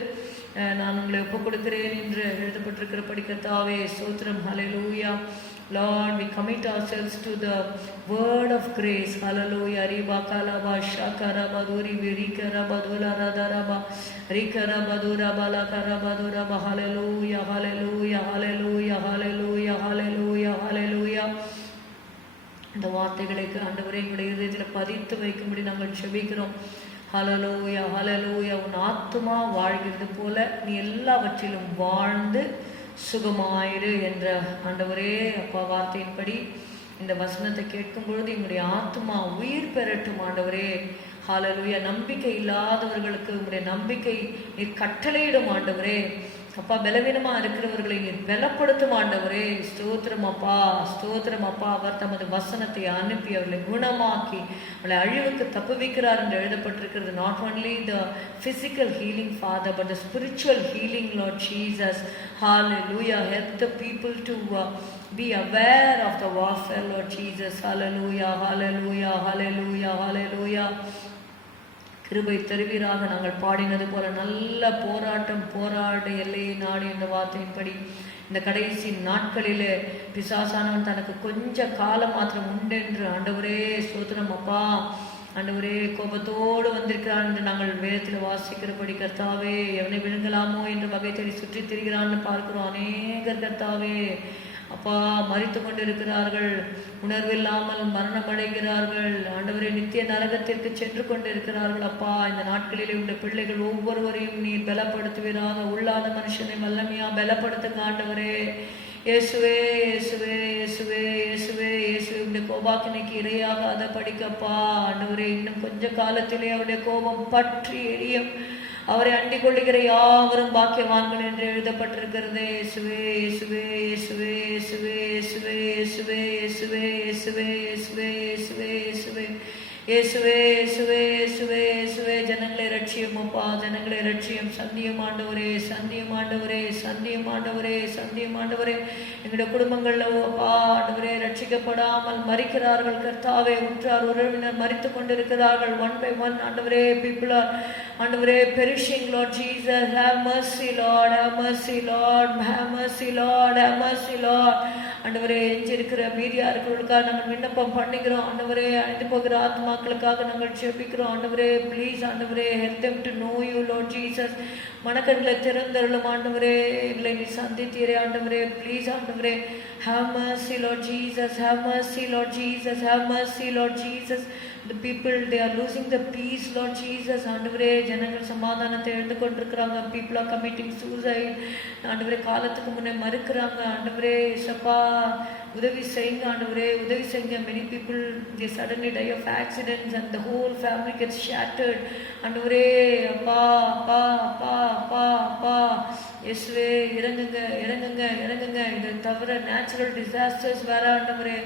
நான் உங்களை ஒப்பு கொடுக்கிறேன் என்று எழுதப்பட்டிருக்கிறபடி கர்த்தாவே ஸ்தோத்திரம். ஹல்லேலூயா. Lord, we commit ourselves to the word of grace. Hallelujah. Riba kalaba shakara baduri virikara badula radaraba rikara badura balakara badura. Hallelujah. Hallelujah. Hallelujah. Hallelujah. Hallelujah. Hallelujah. இந்த வார்த்தைகளுக்கு ஆண்டவரே எங்களுடைய இதயத்தில் பதித்து வைக்கும்படி நாங்கள் செபிக்கிறோம். ஹல்லேலூயா. ஹல்லேலூயா. உன் ஆத்துமா வாழ்கிறது போல நீ எல்லாவற்றிலும் வாழ்ந்து சுகமாயிரு என்ற ஆண்டவரே அப்பா வார்த்தையின்படி இந்த வசனத்தை கேட்கும் பொழுது எங்களுடைய ஆத்மா உயிர் பெறட்டும் ஆண்டவரே. ஹல்லேலூயா. நம்பிக்கை இல்லாதவர்களுக்கு உங்களுடைய நம்பிக்கை நீர் கட்டளையிடும் ஆண்டவரே. அப்பா, பலவீனமா இருக்கிறவர்களை நீர் பலப்படுத்தும் ஆண்டவரே. ஸ்தோத்திரம் அப்பா, ஸ்தோத்திரம் அப்பா. அவர் தமது வசனத்தை அனுப்பி அவர்களை குணமாக்கி அவளை அழிவுக்கு தப்புவிக்கிறார் என்று எழுதப்பட்டிருக்கிறது. Not only the physical healing father, but the spiritual healing, Lord Jesus. Hallelujah. Help the people to be aware of the warfare, Lord Jesus. Hallelujah, hallelujah, hallelujah, hallelujah. கிருபை தருவீராக. நாங்கள் பாடினது போல நல்ல போராட்டம் போராட எல்லையை நாடு என்ற வார்த்தையின்படி இந்த கடைசி நாட்களிலே பிசாசானவன் தனக்கு கொஞ்ச காலம் மாத்திரம் உண்டென்று ஆண்டவரே ஸ்தோத்திரம் அப்பா, ஆண்டவரே கோபத்தோடு வந்திருக்கிறான் என்று நாங்கள் வேதத்தில் வாசிக்கிறபடி கர்த்தாவே, எவனை விழுங்கலாமோ என்று வகை தேடி சுற்றி திரிகிறான்னு பார்க்கிறோம். அநேகர் கர்த்தாவே அப்பா மறித்து கொண்டிருக்கிறார்கள், உணர்வில்லாமல் மரணம் அடைகிறார்கள் ஆண்டவரே, நித்திய நரகத்திற்கு சென்று கொண்டிருக்கிறார்கள். அப்பா, இந்த நாட்களிலே உடைய பிள்ளைகள் ஒவ்வொருவரையும் நீர் பலப்படுத்துவீராக. உள்ளாத மனுஷனை வல்லமையா பலப்படுத்துங்க ஆண்டவரே. இயேசுவே இயேசுவே இயேசுவே இயேசுவே இயேசுவே. உடைய கோபாக்கினைக்கு இரையாகாத படிக்கப்பா ஆண்டவரே, இன்னும் கொஞ்ச காலத்திலே அவருடைய கோபம் பற்றி எரியும். அவரை அண்டிக் கொள்ளுகிற யாவரும் பாக்கியவான்கள் என்று எழுதப்பட்டிருக்கிறது. இயேசுவே இயேசுவே இயேசுவே இயேசுவே இயேசுவே இயேசுவே இயேசுவே இயேசுவே இயேசுவே இயேசுவே இயேசுவே இயேசுவே இயேசுவே இயேசுவே இயேசுவே. ஜனங்களை ரட்சியம் அப்பா, ஜனங்களை ரட்சியம். சந்தியம் ஆண்டவரே, சந்தியம் ஆண்டவரே, சந்தியம் ஆண்டவரே, சந்தியம் ஆண்டவரே. எங்களுடைய குடும்பங்கள்ல அப்பா ஆண்டவரே ரட்சிக்கப்படாமல் மறிக்கிறார்கள் கர்த்தாவே. உற்றார் உறவினர் மறித்து கொண்டிருக்கிறார்கள். ஒன் பை ஒன் ஆண்டவரே, பீப்புள் ஆர் ஆண்டவரே perishing. Lord Jesus, have mercy Lord, have mercy Lord, have mercy Lord, have mercy Lord. ஆண்டவரே, எஞ்சி இருக்கிற மீதியா இருக்கிறவர்களுக்காக நாங்கள் விண்ணப்பம் பண்ணுகிறோம் ஆண்டவரே. அழிந்து போகிற ஆத்மாக்களுக்காக நாங்கள் ஜெபிக்கிறோம் ஆண்டவரே. ப்ளீஸ் ஆண்டவரே, help them to know you, Lord Jesus. மனக்கண்களை திறந்தருளும் ஆண்டவரே. எங்களை நீ சந்தித்தீரே ஆண்டவரே. ப்ளீஸ் ஆண்டவரே, have mercy Lord Jesus, have mercy Lord Jesus, have mercy Lord Jesus. The people, they are losing the peace, Lord Jesus. ஆண்டவரே, ஜனங்கள் சமாதானத்தை எழுந்து கொண்டிருக்கிறாங்க. people are committing suicide ஆண்டவரே. காலத்துக்கு முன்னே மறுக்கிறாங்க ஆண்டவரே. சப்பா உதவி செய்யுங்க ஆண்டவரே, உதவி செய்யுங்க. many people they suddenly die of accidents and the whole family gets shattered ஆண்டவரே. அப்பா அப்பா அப்பா அப்பா அப்பா இயேசுவே, இறங்குங்க இறங்குங்க இறங்குங்க. இதை தவிர நேச்சுரல் டிசாஸ்டர்ஸ் வேற ஆண்டவரே.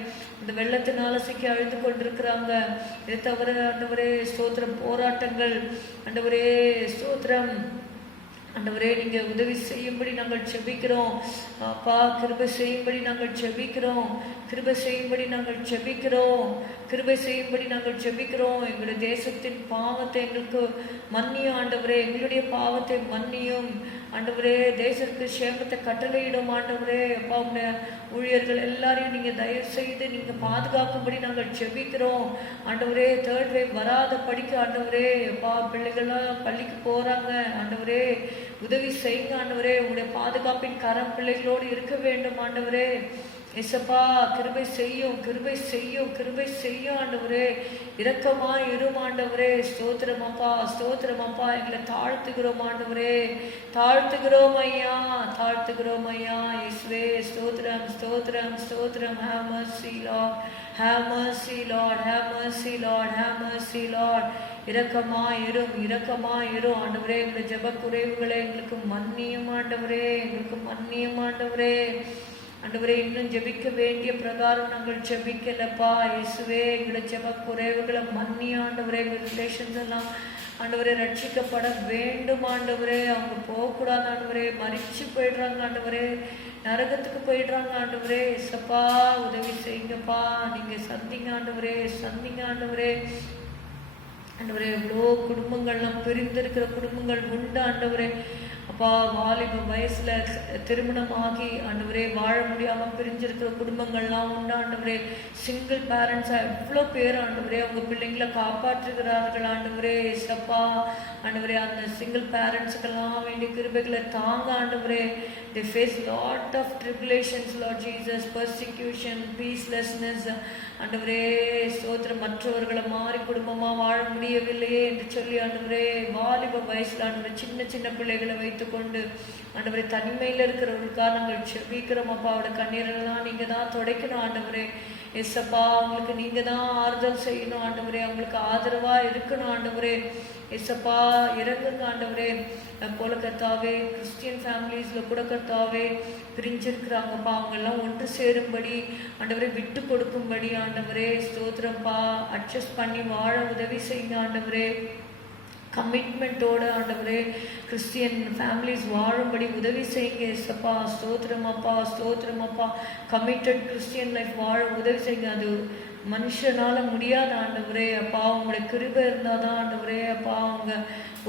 இந்த வெள்ளத்தினால சிக்கி அழுது கொண்டிருக்கிறாங்க. இதை தவிர ஆண்டவரே ஸ்தோத்திரம் போராட்டங்கள் ஆண்டவரே ஸ்தோத்திரம் ஆண்டவரே. நீங்க உதவி செய்யும்படி நாங்கள் செபிக்கிறோம் அப்பா. கிருபை செய்யும்படி நாங்கள் செபிக்கிறோம், கிருபை செய்யும்படி நாங்கள் செபிக்கிறோம், கிருபை செய்யும்படி நாங்கள் செபிக்கிறோம். எங்களுடைய தேசத்தின் பாவத்தை எங்களுக்கு மன்னியும் ஆண்டவரே. எங்களுடைய பாவத்தை மன்னியும் ஆண்டவரே. தேசத்துக்கு சேமத்தை கட்டளையிடும் ஆண்டவரே. அப்பா, உடைய ஊழியர்கள் எல்லாரையும் நீங்க தயவு செய்து நீங்க பாதுகாக்கும்படி நாங்கள் செபிக்கிறோம் ஆண்டவரே. தேர்ட் வேவ் வராத படிக்க ஆண்டவரே. அப்பா, பிள்ளைகள்லாம் பள்ளிக்கு போறாங்க ஆண்டவரே. உதவி செய்யுங்க ஆண்டவரே. உங்களுடைய பாதுகாப்பின் கரம் பிள்ளைகளோடு இருக்க வேண்டும் ஆண்டவரே. இசப்பா, கிருபை செய்யும், கிருபை செய்யும், கிருபை செய்யும் ஆண்டவரே. இரக்கமா இரும் ஆண்டவரே. ஸ்தோத்திரம் அப்பா, ஸ்தோத்திரம் அப்பா. எங்களை தாழ்த்துகிறோம் ஆண்டவரே, தாழ்த்துகிறோம் ஐயா, தாழ்த்துகிறோம் ஐயா. இயேசுவே ஸ்தோத்திரம் ஸ்தோத்திரம் ஸ்தோத்திரம். Have mercy Lord, have mercy Lord, have mercy Lord, have mercy Lord. இரக்கமா இரும், இரக்கமா இரும் ஆண்டவரே. எங்களுடைய ஜெப குறைவுகளை எங்களுக்கு மன்னியும் ஆண்டவரே, எங்களுக்கு மன்னியும் ஆண்டவரே. ஆண்டவரே, இன்னும் ஜெபிக்க வேண்டிய பிரகாரம் நாங்கள் ஜெபிக்கலப்பா. இயேசுவே, எங்களுடைய ஜெப குறைவுகளை மன்னி ஆண்டவரே. எங்கள் ரிலேஷன்ஸ் எல்லாம் ஆண்டவரே ரட்சிக்கப்பட வேண்டும் ஆண்டவரே. அவங்க போகக்கூடாது ஆண்டவரே. மறிச்சு போயிடுறாங்க ஆண்டவரே, நரகத்துக்கு போயிடுறாங்க ஆண்டவரே. இசப்பா, உதவி செய்யுங்கப்பா. நீங்க சந்திங்க ஆண்டவரே, சந்திங்க ஆண்டவரே. ஆண்டவரே, எவ்வளோ குடும்பங்கள்லாம் பிரிந்திருக்கிற குடும்பங்கள் உண்டு ஆண்டவரே. அப்பா, வாலிப வயசுல திருமணமாகி ஆண்டவரே வாழ முடியாம பிரிஞ்சிருக்கிற குடும்பங்கள்லாம் உண்டு ஆண்டவரே. சிங்கிள் பேரண்ட்ஸா எவ்வளோ பேர் ஆண்டவரே அவங்க பிள்ளைங்களை காப்பாற்றுகிறார்கள் ஆண்டவரே. சப்பா ஆண்டவரே, அந்த சிங்கிள் பேரண்ட்ஸுக்கெல்லாம் வேண்டிய கிருபைகளை தாங்க ஆண்டவரே. they face lot of tribulations, Lord Jesus, persecution, peacelessness ஆண்டவரே. ஸ்தோத்திரம். மற்றவர்களை மாறி குடும்பமா வாழ முடியவில்லையே என்று சொல்லி ஆண்டவரே வாலிப வயசுல ஆண்டவரே சின்ன சின்ன பிள்ளைகளை வைத்து வைத்துக்கொண்டு ஆண்டவரே தனிமையில் இருக்கிறவர்களுக்காக நாங்கள் செபிக்கிறோம் அப்பா. அவரோட கண்ணீரெல்லாம் நீங்கள் தான் துடைக்கணும் ஆண்டவரே. எஸ்ஸப்பா அவங்களுக்கு நீங்கள் தான் ஆறுதல் செய்யணும் ஆண்டவரே. அவங்களுக்கு ஆதரவாக இருக்கணும் ஆண்டவரே. எஸ்ஸப்பா இறங்குங்க ஆண்டவரே. போல கர்த்தாவே கிறிஸ்டியன் ஃபேமிலிஸில் கூட கர்த்தாவே பிரிஞ்சிருக்கிறாங்கப்பா. அவங்கெல்லாம் ஒன்று சேரும்படி ஆண்டவரே, விட்டு கொடுக்கும்படி ஆண்டவரே ஸ்தோத்திரம்ப்பா. அட்ஜஸ்ட் பண்ணி வாழ உதவி செய்யுங்க ஆண்டவரே. கமிட்மெண்ட்டோடு ஆண்டவரே கிறிஸ்டியன் ஃபேமிலிஸ் வாழும்படி உதவி செய்யுங்க எஸ்ஸப்பா. ஸ்தோத்திரமப்பா ஸ்தோத்திரமப்பா. கமிட்டட் கிறிஸ்டியன் லைஃப் வாழ உதவி செய்யுங்க. அது மனுஷனால முடியாத ஆண்டவரே அப்பா. அவங்களுடைய கிருபை இருந்தால் தான் ஆண்டவரே அப்பா அவங்க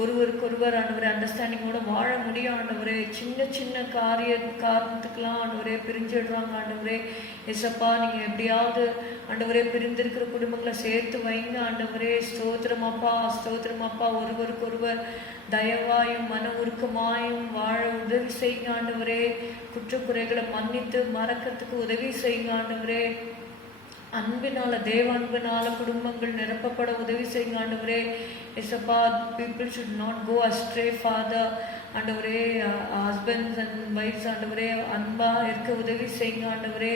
ஒருவருக்கொருவர் ஆண்டவரே அண்டர்ஸ்டாண்டிங்கோட வாழ முடியும் ஆண்டவரே. சின்ன சின்ன காரணத்துக்கெல்லாம் ஆண்டவரே பிரிஞ்சிடுறாங்க ஆண்டவரே. எஸ்ஸப்பா நீங்கள் எப்படியாவது ஆண்டவரே பிரிந்திருக்கிற குடும்பங்களை சேர்த்து வைங்க ஆண்டவரே. ஸ்தோத்திரமப்பா ஸ்தோத்திரமப்பா. ஒருவருக்கொருவர் தயவாயும் மன உருக்கமாயும் வாழ உதவி செய்யுங்க ஆண்டவரே. குற்றக்குறைகளை மன்னித்து மறக்கிறதுக்கு உதவி செய்யுங்க ஆண்டவரே. அன்பினால தேவ அன்பினால குடும்பங்கள் நிரப்பப்பட உதவி செய்யுங்க ஆண்டவரே. எஸ்ஸப்பா people should not go astray father ஆண்டவரே. ஹஸ்பண்ட்ஸ் அண்ட் வைஃப்ஸ் ஆண்டவரே அன்பா இருக்க உதவி செய்யுங்க ஆண்டவரே.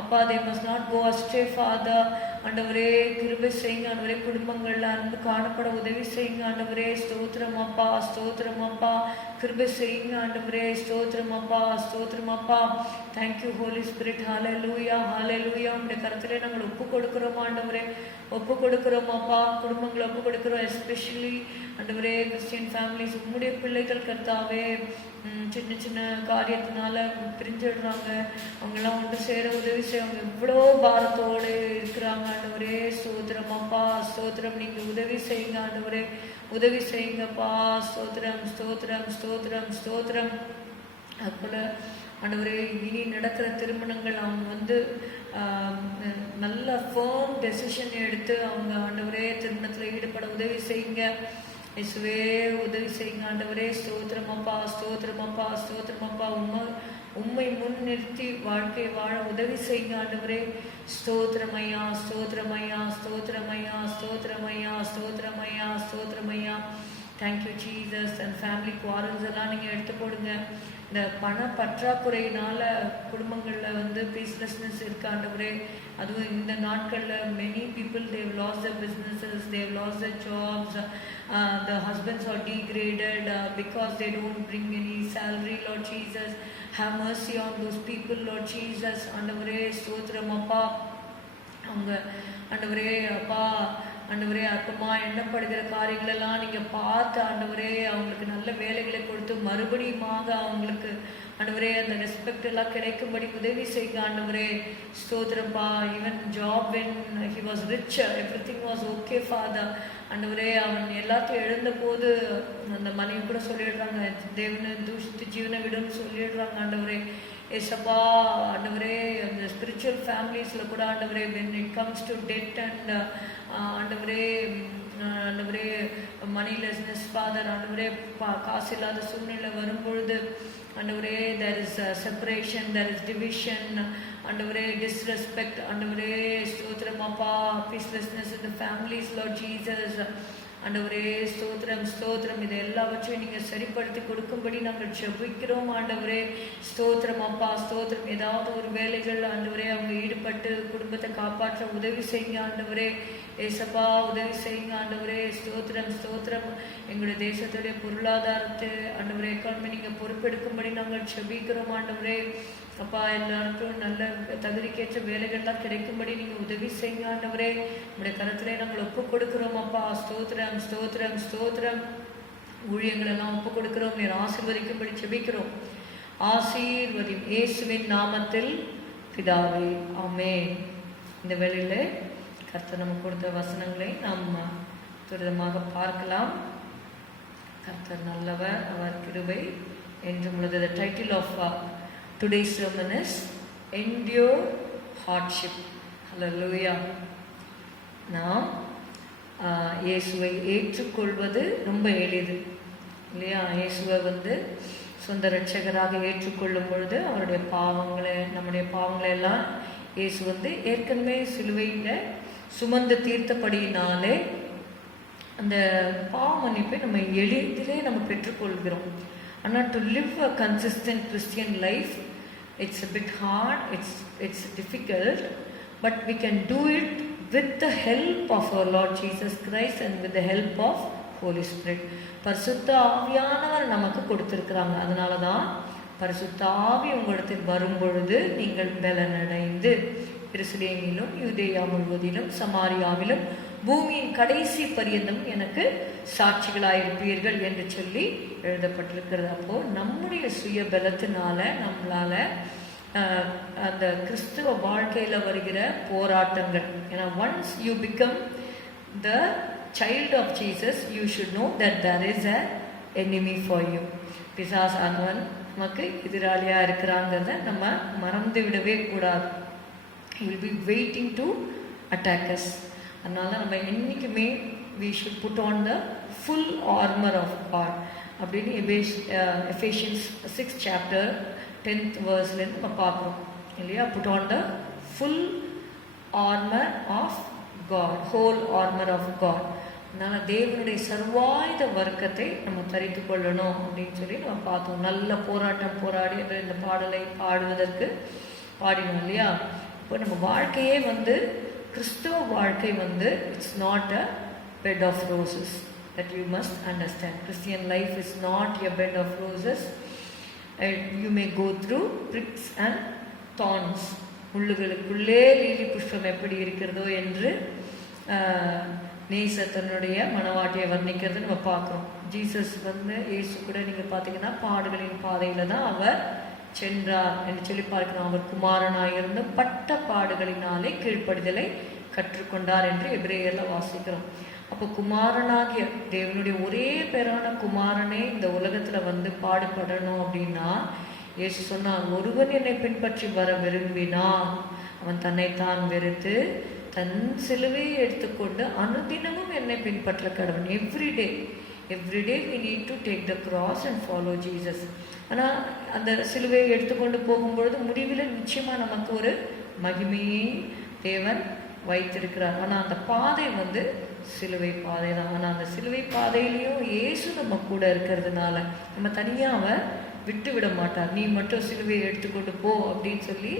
அப்பா they must not go astray father ஆண்டவரே. கிருபை செய்யுங்க ஆண்டவரே. குடும்பங்கள்ல அன்பு காணப்பட உதவி செய்யுங்க ஆண்டவரே. ஸ்தோத்திரமப்பா ஸ்தோத்திரமப்பா. கிருபை செய்யுங்க ஆண்டவரே. ஸ்தோத்திரமப்பா ஸ்தோத்திரமப்பா. Thank you holy spirit. Hallelujah hallelujah. உங்களுடைய கருத்திலே நாங்கள் ஒப்பு கொடுக்கிறோம் ஆண்டவரே. ஒப்பு கொடுக்கிறோம் அப்பா. குடும்பங்களை ஒப்பு கொடுக்கிறோம். எஸ்பெஷலி ஆண்டவரே கிறிஸ்டியன் ஃபேமிலிஸ் உங்களுடைய பிள்ளைகள் கர்த்தாவே சின்ன சின்ன காரியத்தினால பிரிஞ்சிடுறாங்க. அவங்கெல்லாம் ஒன்று சேர உதவி செய்ய அவங்க எவ்வளோ பாரத்தோடு இருக்கிறாங்க ஆண்டவரே. ஸ்தோத்திரம் அப்பா ஸ்தோத்திரம். நீங்கள் உதவி செய்யுங்க ஆண்டவரே. உதவி செய்யுங்கப்பா. ஸ்தோத்திரம் ஸ்தோத்திரம் ஸ்தோத்திரம் ஸ்தோத்திரம். அதுபோல் ஆண்டவரே இனி நடக்கிற திருமணங்கள் அவங்க நல்ல ஃபர்ம் டெசிஷன் எடுத்து அவங்க ஆண்டவரே திருமணத்தில் ஈடுபட உதவி செய்யுங்க. இயேசுவே உதவி செய்யுங்க ஆண்டவரே. ஸ்தோத்திரமப்பா ஸ்தோத்திரமப்பா ஸ்தோத்திரமப்பா. உம்மை முன் நிறுத்தி வாழ்க்கை வாழ உதவி செய்யுங்க ஆண்டவரே. ஸ்தோத்திரமையா ஸ்தோத்திரமையா ஸ்தோத்திரமையா ஸ்தோத்திரமையா ஸ்தோத்திரமையா ஸ்தோத்திரமையா. Thank you Jesus. And family quarrels எல்லாம் நீங்கள் எடுத்து போடுங்க. இந்த பண பற்றாக்குறையினால குடும்பங்களில் பீஸ்லெஸ்னஸ் இருக்கு ஆண்டவரே. அதுவும் இந்த நாட்களில் many people they lose the businesses, they lose the jobs. The husbands are degraded because they don't bring any salary. Lord Jesus, have mercy on those people, Lord Jesus. ஆண்டவரே ஸ்தோத்திரம் அப்பா. அவங்க ஆண்டவரே அப்பா ஆண்டவரே அற்பமாக எண்ணப்படுகிற காரியங்களெல்லாம் நீங்கள் பார்த்து ஆண்டவரே அவங்களுக்கு நல்ல வேலைகளை கொடுத்து மறுபடியுமாக அவங்களுக்கு ஆண்டவரே அந்த ரெஸ்பெக்ட் எல்லாம் கிடைக்கும்படி உதவி செய்யுங்க ஆண்டவரே. ஸ்தோத்திரப்பா. Even Job when he was rich everything was okay father ஆண்டவரே. அவன் எல்லாத்தையும் எழுந்த போது அந்த மனைவி கூட சொல்லிடுறாங்க தேவனை தூஷித்து ஜீவனை விடுன்னு சொல்லிடுறாங்க ஆண்டவரே. ஏசப்பா ஆண்டவரே அந்த ஸ்பிரிச்சுவல் ஃபேமிலிஸில் கூட ஆண்டவரே when it comes to debt and ஆண்டவரே ஆண்டவரே மணிலெஸ்னஸ் ஃபாதர் ஆண்டவரே காசு இல்லாத சூழ்நிலை வரும்பொழுது ஆண்டவரே there is separation, there is division ஆண்டவரே disrespect ஆண்டவரே ஸ்தோத்திரம் அப்பா. peacelessness in the families, Lord Jesus. ஆண்டவரே ஸ்தோத்திரம் ஸ்தோத்திரம். இதை எல்லாவற்றையும் நீங்கள் சரிப்படுத்தி கொடுக்கும்படி நாங்கள் ஜெபிக்கிறோம் ஆண்டவரே. ஸ்தோத்திரம் அப்பா ஸ்தோத்திரம். ஏதாவது ஒரு வேலைகள் ஆண்டவரே அவங்க ஈடுபட்டு குடும்பத்தை காப்பாற்ற உதவி செய்யுங்க ஆண்டவரே. ஏசப்பா உதவி செய்யுங்க ஆண்டவரே. ஸ்தோத்திரம் ஸ்தோத்திரம். எங்களுடைய தேசத்துடைய பொருளாதாரத்தை ஆண்டவரே எக்கானமி நீங்கள் பொறுப்பெடுக்கும்படி நாங்கள் ஜெபிக்கிறோம் ஆண்டவரே. அப்பா எல்லாருக்கும் நல்ல தகுதிக்கேற்ற வேலைகள்லாம் கிடைக்கும்படி நீங்கள் உதவி செய்யுங்க ஆண்டவரே. உங்களுடைய கருத்திலே நாங்கள் ஒப்பு கொடுக்கிறோம் அப்பா. ஸ்தோத்திரம் ஸ்தோத்திரம் ஸ்தோத்திரம். ஊழியங்களெல்லாம் ஒப்பு கொடுக்கிறோம். நீர் ஆசீர்வதிக்கும்படி ஜெபிக்கிறோம். ஆசீர்வதியும் இயேசுவின் நாமத்தில் பிதாவே ஆமென். இந்த வேளையில கர்த்தர் நமக்கு கொடுத்த வசனங்களை நாம் துரிதமாக பார்க்கலாம். கர்த்தர் நல்லவர், அவர் கிருபை என்றும் உள்ளது. The title of today's sermon is Endure Hardship. Hallelujah. நாம் இயேசுவை ஏற்றுக்கொள்வது ரொம்ப எளிது இல்லையா? இயேசுவை சொந்த இரட்சகராக ஏற்றுக்கொள்ளும் பொழுது அவருடைய பாவங்களை நம்முடைய பாவங்களை எல்லாம் இயேசு ஏற்கனவே சிலுவையில் சுமந்து தீர்த்தபடியினாலே அந்த பாவ மன்னிப்பை நம்ம எளிதிலே நம்ம பெற்றுக்கொள்கிறோம். ஆனால் to live a consistent Christian life, it's a bit hard, it's difficult, but we can do it with the help of our Lord Jesus Christ and with the help of Holy Spirit. பரிசுத்த ஆவியானவர் நமக்கு கொடுத்திருக்கிறாங்க. அதனால தான் பரிசுத்த ஆவி உங்களிடத்தில் வரும் பொழுது நீங்கள் பலனடைந்து எருசலேமிலும் யூதேயா முழுவதிலும் சமாரியாவிலும் பூமியின் கடைசி பரியந்தம் எனக்கு சாட்சிகளாயிருப்பீர்கள் என்று சொல்லி எழுதப்பட்டிருக்கிறது. அப்போ நம்முடைய சுய பலத்தினால நம்மளால அந்த கிறிஸ்துவ வாழ்க்கையில வருகிற போராட்டங்கள், ஏன்னா once you become the child of Jesus, you should know that there is a enemy for you. பிசாஸ் ஆனவன் நமக்கு எதிராளியா இருக்கிறாங்கிறத நம்ம மறந்து விடவே கூடாது. he will be waiting to attack us. அதனால நம்ம என்றைக்குமே we should put on the full armor of God அப்படின்னு எஃபேசியன்ஸ் 6th chapter 10th verseலேருந்து நம்ம பார்க்குறோம் இல்லையா. put on the full armor of God, whole armor of God. அதனால தேவனுடைய சர்வாயுத வர்க்கத்தை நம்ம தரித்து கொள்ளணும் அப்படின்னு சொல்லி நம்ம பார்த்தோம். நல்ல போராட்டம் போராடி இந்த பாடலை பாடுவதற்கு பாடினோம் இல்லையா. இப்போ நம்ம வாழ்க்கையே கிறிஸ்தவ வாழ்க்கை it's not a bed of roses, that you must understand. Christian life is not a bed of roses. You may go through bricks and thorns. முள்ளுகளுக்குள்ளே லீலி புஷ்பம் எப்படி இருக்கிறதோ என்று நேசர் தன்னுடைய மனவாட்டியை வர்ணிக்கிறது நம்ம பார்க்குறோம். ஜீசஸ் இயேசு கூட நீங்கள் பார்த்தீங்கன்னா பாடுகளின் பாதையில் தான் அவர் சென்றார் என்று சொல்லி பார்க்கிறோம். அவர் குமாரனாயிருந்து பட்ட பாடுகளினாலே கீழ்ப்படிதலை கற்றுக்கொண்டார் என்று எபிரேயர்ல வாசிக்கிறோம். அப்போ குமாரனாகிய தேவனுடைய ஒரே பேரான குமாரனே இந்த உலகத்துல பாடுபடணும் அப்படின்னா இயேசு சொன்னார், ஒருவன் என்னை பின்பற்றி வர விரும்பினான் அவன் தன்னைத்தான் வெறுத்து தன் சிலுவையை எடுத்துக்கொண்டு அனுதினமும் என்னை பின்பற்ற கடவன். Everyday we need to take the cross and follow Jesus. ஆனால் அந்த சிலுவையை எடுத்துக்கொண்டு போகும்பொழுது முடிவில் நிச்சயமாக நமக்கு ஒரு மகிமையை தேவன் வைத்திருக்கிறார். ஆனால் அந்த பாதை சிலுவை பாதை தான். ஆனால் அந்த சிலுவை பாதையிலையும் இயேசு நம்ம கூட இருக்கிறதுனால நம்ம தனியாக விட்டு விட மாட்டார். நீ மட்டும் சிலுவையை எடுத்துக்கொண்டு போ அப்படின்னு சொல்லி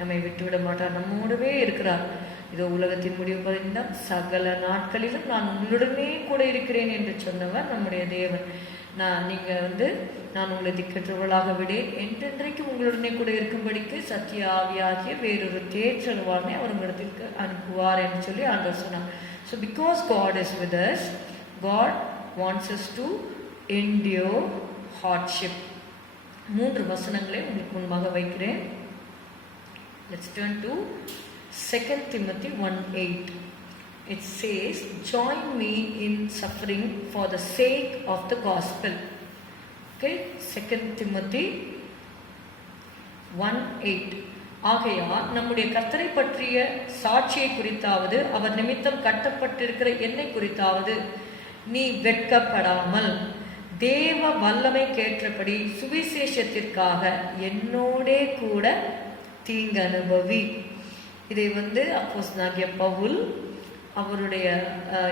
நம்மை விட்டு விட மாட்டார், நம்மோடவே இருக்கிறார். இதோ உலகத்தின் முடிவு பரிந்தும் சகல நாட்களிலும் நான் உங்களுடனே கூட இருக்கிறேன் என்று சொன்னவர் நம்முடைய தேவன். நான் உங்களை திக்கற்றவர்களாக விடேன், என்றென்றைக்கு உங்களுடனே கூட இருக்கும்படிக்கு சத்திய ஆவியாகிய வேறொரு தேற்றவானை அவர் உங்களிடத்திற்கு அனுப்புவார் என்று சொல்லி ஆண்டவர் சொன்னார். So because God is with us, God wants us to endure hardship. 3 வசனங்களை உங்களுக்கு முன்பாக வைக்கிறேன். Let's turn to 2 Timothy 1:8. It says, join me in suffering for the sake of the gospel. Okay, 2 Timothy 1:8. ஆகையால் நம்முடைய கர்த்தரை பற்றிய சாட்சியை குறித்தாவது அவர் நிமித்தம் கட்டப்பட்டிருக்கிற என்னை குறித்தாவது நீ வெட்கப்படாமல் தேவ வல்லமை கேற்றபடி சுவிசேஷத்திற்காக என்னோடே கூட தீங்கு அனுபவி. இதை அப்போஸ்தலனாகிய பவுல் அவருடைய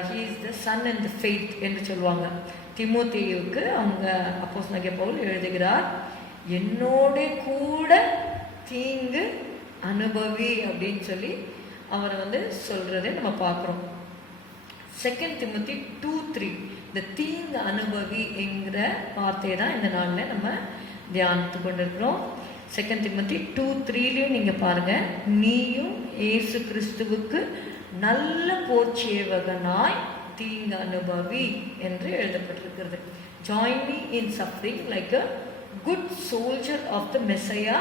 he is the son in the faith என்று சொல்லுவாங்க. தீமோத்தேயுவுக்கு அவங்க அப்போஸ்தலனாகிய பவுல் எழுதுகிறார், என்னோட கூட தீங்கு அனுபவி அப்படின்னு சொல்லி அவரை சொல்றதை நம்ம பார்க்குறோம். 2 Timothy 2:3 இந்த தீங்கு அனுபவி என்கிற வார்த்தையை தான் இந்த நாளில் நம்ம தியானித்து கொண்டிருக்கிறோம். 2 Timothy 2:3 நீங்க பாருங்க, நீயும் இயேசு கிறிஸ்துவுக்கு நல்ல போர்ச்சேவகனாய் தீங்கு அனுபவி என்று எழுதப்பட்டிருக்கிறது. Join me in suffering like a good soldier of the Messiah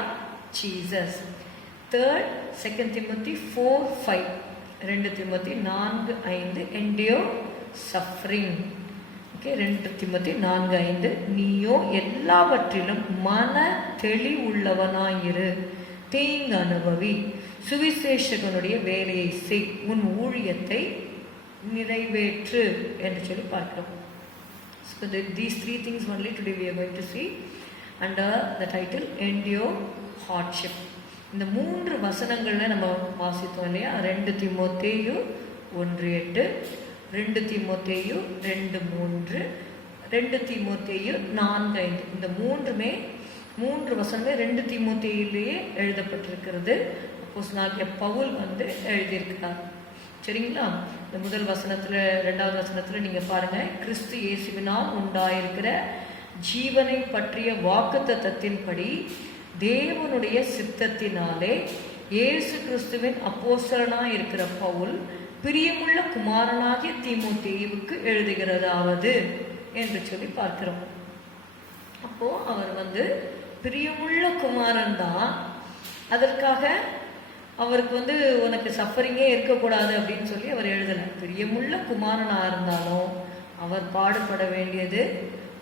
Jesus. 2 Timothy 4:5 2 Timothy 4:5 endure suffering. Okay, 2 Timothy 4:5 நீயோ எல்லாவற்றிலும் மன தெளிவுள்ளவனாயிரு, தீங்கு அனுபவி, சுவிசேஷகனுடைய வேலையை செய், உன் ஊழியத்தை நிறைவேற்று என்று சொல்லி பார்க்கிறோம். So these 3 things only today we are going to see under the title endure hardship. இந்த 3 வசனங்கள்ல நம்ம வாசித்தோம் இல்லையா. 2 தீமோத்தேயு 1:8, 2 தீமோத்தேயு 2:3, 2 தீமோத்தேயு 4:5. இந்த 3 வசனமே 2 தீமோத்தேயுலேயே எழுதப்பட்டிருக்கிறது. அப்போஸ்தலனாகிய பவுல் எழுதியிருக்கிறார். சரிங்களா? இந்த முதல் வசனத்துல 2வது வசனத்துல நீங்க பாருங்க, கிறிஸ்து இயேசுவினால் உண்டாயிருக்கிற ஜீவனை பற்றிய வாக்குத்தத்தத்தின்படி தேவனுடைய சித்தத்தினாலே இயேசு கிறிஸ்துவின் அப்போஸ்தலனாய் இருக்கிற பவுல் பிரியமுள்ள குமாரனாகிய தீமோத்தேயுவுக்கு எழுதுகிறதாவது என்று சொல்லி பார்க்கிறோம். அப்போ அவர் பிரியமுள்ள குமாரன் தான். அதற்காக அவருக்கு உனக்கு சஃபரிங்கே இருக்கக்கூடாது அப்படின்னு சொல்லி அவர் எழுதலை. பிரியமுள்ள குமாரனாக இருந்தாலும் அவர் பாடுபட வேண்டியது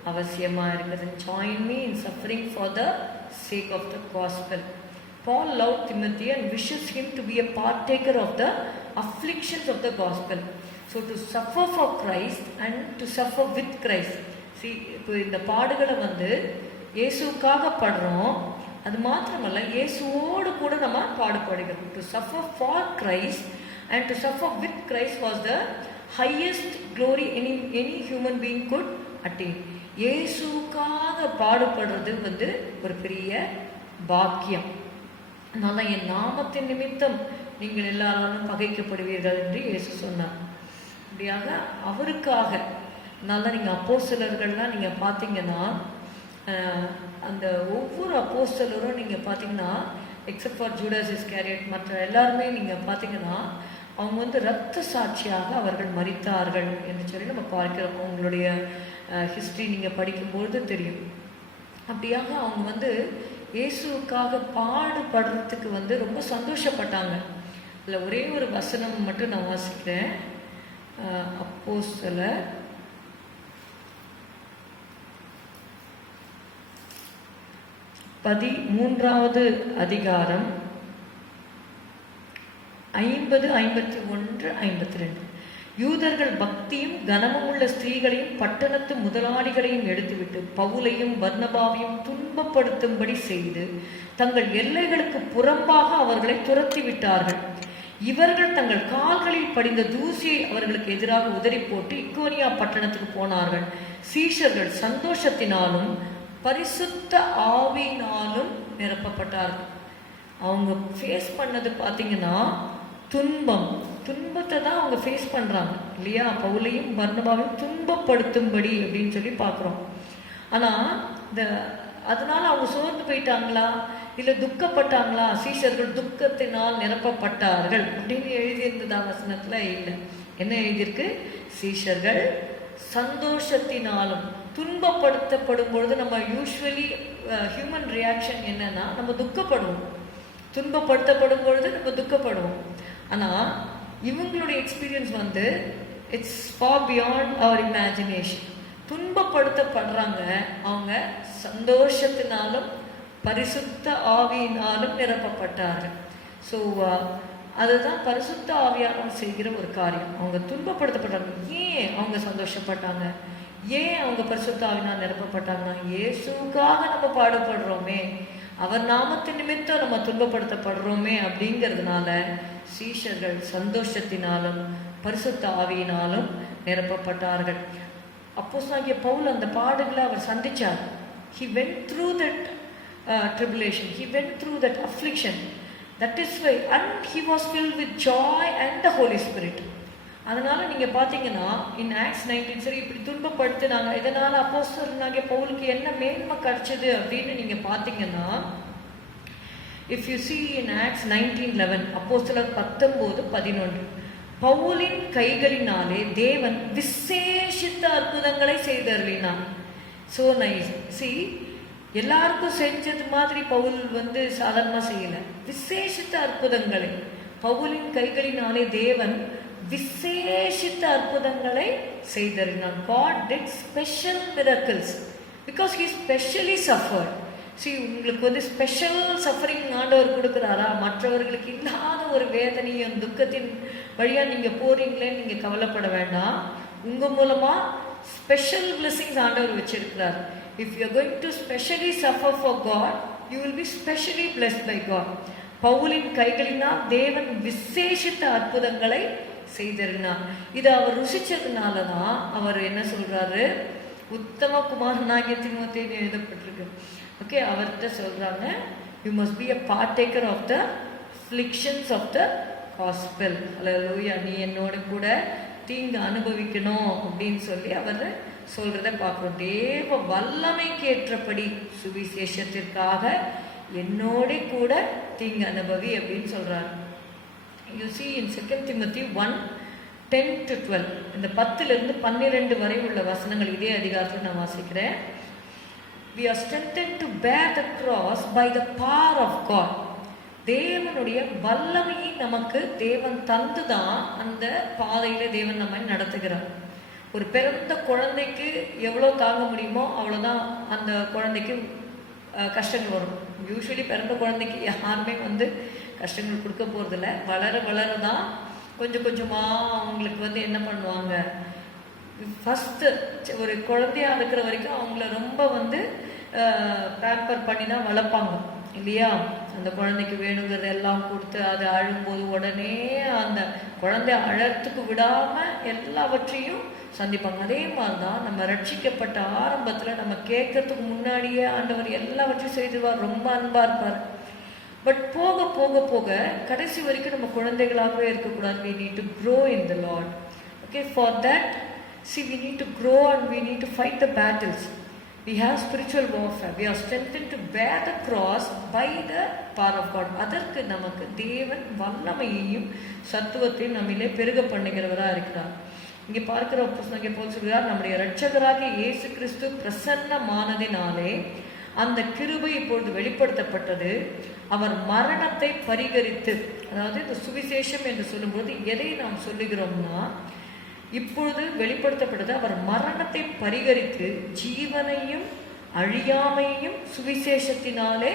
அவசியமாக இருக்குது. Join me in suffering for the sake of the gospel. Paul loved Timothy and wishes him to be a partaker of the afflictions of the gospel. So to suffer for Christ and to suffer with Christ. See, இப்போ இந்த பாடுகளை இயேசுக்காக படுறோம். அது மாத்திரமல்ல, இயேசுவோடு கூட நம்ம பாடுபடுகிறோம். To suffer for Christ and to suffer with Christ was the highest glory any human being could attain. இயேசுக்காக பாடுபடுறது ஒரு பெரிய பாக்கியம். அதனால என் நாமத்தின் நிமித்தம் நீங்கள் எல்லாரும் பகைக்கப்படுவீர்கள் என்று இயேசு சொன்னார். அப்படியாக அவருக்காக. அதனால நீங்கள் அப்போஸ்தலர்கள்லாம் நீங்கள் பார்த்தீங்கன்னா, அந்த ஒவ்வொரு அப்போஸ்தலரும் நீங்கள் பார்த்தீங்கன்னா, எக்ஸப்ட் ஃபார் ஜூடாஸ் இஸ்காரியோட், மற்ற எல்லாருமே நீங்கள் பார்த்தீங்கன்னா அவங்க இரத்த சாட்சியாக அவர்கள் மரித்தார்கள் என்று சொல்லி நம்ம பார்க்கிறோம். அவங்களுடைய ஹிஸ்ட்ரி நீங்கள் படிக்கும்பொழுது தெரியும். அப்படியாக அவங்க இயேசுக்காக பாடுபடுறதுக்கு ரொம்ப சந்தோஷப்பட்டாங்க. அதில் ஒரே ஒரு வசனம் மட்டும் நான் வாசிக்கிறேன். அப்போஸ்தலர் 13வது அதிகாரம் 50, 51, 52. யூதர்கள் பக்தியும் கனமும் உள்ள ஸ்திரீகளையும் பட்டணத்து முதலாளிகளையும் எடுத்துவிட்டு பவுலையும் பர்னபாவையும் துன்பப்படுத்தும்படி செய்து தங்கள் எல்லைகளுக்கு புறம்பாக அவர்களை துரத்தி விட்டார்கள். இவர்கள் தங்கள் கால்களில் படிந்த தூசியை அவர்களுக்கு எதிராக உதறி போட்டு இக்கோனியா பட்டணத்துக்கு போனார்கள். சீஷர்கள் சந்தோஷத்தினாலும் பரிசுத்த ஆவியினாலும் நிரப்பப்பட்டார்கள். அவங்க ஃபேஸ் பண்ணது பார்த்தீங்கன்னா துன்பத்தை தான் அவங்க ஃபேஸ் பண்ணுறாங்க இல்லையா? பவுலையும் பர்னபாவையும் துன்பப்படுத்தும்படி அப்படின்னு சொல்லி பார்க்குறோம். ஆனால் அதனால அவங்க சோர்ந்து போயிட்டாங்களா இல்லை துக்கப்பட்டாங்களா? சீஷர்கள் துக்கத்தினால் நிரப்பப்பட்டார்கள் அப்படின்னு எழுதியிருந்ததா வசனத்தில்? இல்லை. என்ன எழுதியிருக்கு? சீஷர்கள் சந்தோஷத்தினாலும். துன்பப்படுத்தப்படும் பொழுது நம்ம யூஸ்வலி ஹியூமன் ரியாக்ஷன் என்னன்னா, நம்ம துக்கப்படுவோம். துன்பப்படுத்தப்படும் பொழுது நம்ம துக்கப்படுவோம். ஆனால் இவங்களுடைய experience it's far beyond our imagination. துன்பப்படுத்தப்படுறாங்க, அவங்க சந்தோஷத்தினாலும் பரிசுத்த ஆவியினாலும் நிரப்பப்பட்டார்கள். ஸோ அதுதான் பரிசுத்த ஆவியானவர் செய்கிற ஒரு காரியம். அவங்க துன்பப்படுத்தப்பட்டாங்க. ஏன் அவங்க சந்தோஷப்பட்டாங்க? ஏன் அவங்க பரிசுத்த ஆவியினால் நிரப்பப்பட்டாங்கன்னா, இயேசுக்காக நம்ம பாடுபடுறோமே, அவர் நாமத்தின் நிமித்தம் நம்ம துன்பப்படுத்தப்படுறோமே அப்படிங்கிறதுனால சீஷர்கள் சந்தோஷத்தினாலும் பரிசுத்த ஆவியினாலும் நிரப்பப்பட்டார்கள். அப்போஸ்தலனாகிய பவுல் அந்த பாடுகளை அவர் சந்திச்சார். He went through that tribulation. He went through that affliction. That is why, and he was filled with joy and the Holy Spirit. அதனால நீங்க பாத்தீங்கன்னா in Acts 19 சரி இப்படி துன்பப்படுத்தினாங்க. இதனால அப்போஸ்தலனாகிய பவுலுக்கு என்ன மேன்மை கிடைச்சது அப்படின்னு நீங்க பாத்தீங்கன்னா, if you see in Acts 19:11, அப்போஸ்தலர் 19:11, பவுலின் கைகளினாலே தேவன் விசேஷித்த அற்புதங்களை செய்தருளினார். So nice. See, எல்லாருக்கும் செஞ்சது மாதிரி பவுல் சாதாரணமா செய்யல. விசேஷித்த அற்புதங்களை பவுலின் கைகளினாலே தேவன் விசேஷித்த அற்புதங்களை செய்தருளினார். God did special miracles because he specially suffered. See, உங்களுக்கு ஸ்பெஷல் சஃபரிங் ஆண்டவர் கொடுக்குறாரா? மற்றவர்களுக்கு இல்லாத ஒரு வேதனையும் துக்கத்தின் வழியா நீங்க போறீங்களேன்னு நீங்க கவலைப்பட வேண்டாம். உங்க மூலமா ஸ்பெஷல் பிளெஸிங்ஸ் ஆண்டவர் வச்சிருக்கிறார். If you are going to specially suffer for God, you will be specially blessed by God. பவுலின் கைகளினால் தேவன் விசேஷித்த அற்புதங்களை செய்திருந்தார். இது அவர் ருசிச்சதுனால தான் அவர் என்ன சொல்றாரு? உத்தம குமாரனாகிய தீமோத்தேயுன்னு எழுதப்பட்டிருக்கு. ஓகே, அவர்கிட்ட சொல்றாங்க, you must be a partaker of the afflictions of the gospel. Hallelujah. நீ என்னோட கூட தீங்கு அனுபவிக்கணும் அப்படின்னு சொல்லி அவர் சொல்றதை பார்க்கிறோம். தேவ வல்லமைக்கு ஏற்றபடி சுவிசேஷத்திற்காக என்னோட கூட தீங்கு அனுபவி அப்படின்னு சொல்றாரு. யூ see in 2 Timothy 1:10-12, இந்த 10-12 வரை உள்ள வசனங்கள் இதே அதிகாரத்தில் நான் வாசிக்கிறேன். We are strengthened to bear the cross by the power of God. தேவனுடைய வல்லமையை நமக்கு தேவன் தந்துதான் அந்த பாதையில தேவன் நம்மை நடத்துகிறார். ஒரு பிறந்த குழந்தைக்கு எவ்வளோ தாங்க முடியுமோ அவ்வளோதான் அந்த குழந்தைக்கு கஷ்டங்கள் வரும். யூஸ்வலி பிறந்த குழந்தைக்கு யாருமே கஷ்டங்கள் கொடுக்க போகிறதில்ல. வளர வளர தான் கொஞ்சம் கொஞ்சமாக அவங்களுக்கு என்ன பண்ணுவாங்க, ஃபஸ்ட்டு ஒரு குழந்தையாக இருக்கிற வரைக்கும் அவங்கள ரொம்ப பேம்பர் பண்ணி தான் வளர்ப்பாங்க இல்லையா. அந்த குழந்தைக்கு வேணுங்கிறது எல்லாம் கொடுத்து அது அழும்போது உடனே அந்த குழந்தை அழறதுக்கு விடாமல் எல்லாவற்றையும் சந்திப்பாங்க. அதே மாதிரி தான் நம்ம ரட்சிக்கப்பட்ட ஆரம்பத்தில் நம்ம கேட்கறதுக்கு முன்னாடியே ஆண்டவர் எல்லாவற்றையும் செய்துவார், ரொம்ப அன்பாக இருப்பார். பட் போக போக போக கடைசி வரைக்கும் நம்ம குழந்தைகளாகவே இருக்கக்கூடாது. we need to grow in the Lord. Okay, for that, see, we need to grow and we need to fight the battles. We have spiritual warfare. We are strengthened to bear the cross by the power of God. அதற்கு நமக்கு தேவன் வல்லமையையும் சத்துவத்தையும் நம்மிலே பெருக பண்ணுகிறவராக இருக்கிறார். இங்கே பார்க்கிற புத்தகத்தை போல் சொல்கிறார், நம்முடைய இரட்சகராகிய இயேசு கிறிஸ்து பிரசன்னமானதினாலே அந்த கிருபை இப்பொழுது வெளிப்படுத்தப்பட்டது. அவர் மரணத்தை பரிகரித்து, அதாவது இந்த சுவிசேஷம் என்று சொல்லும்போது எதை நாம் சொல்லுகிறோம்னா, இப்பொழுது வெளிப்படுத்தப்பட்டது அவர் மரணத்தை பரிகரித்து ஜீவனையும் அழியாமையும் சுவிசேஷத்தினாலே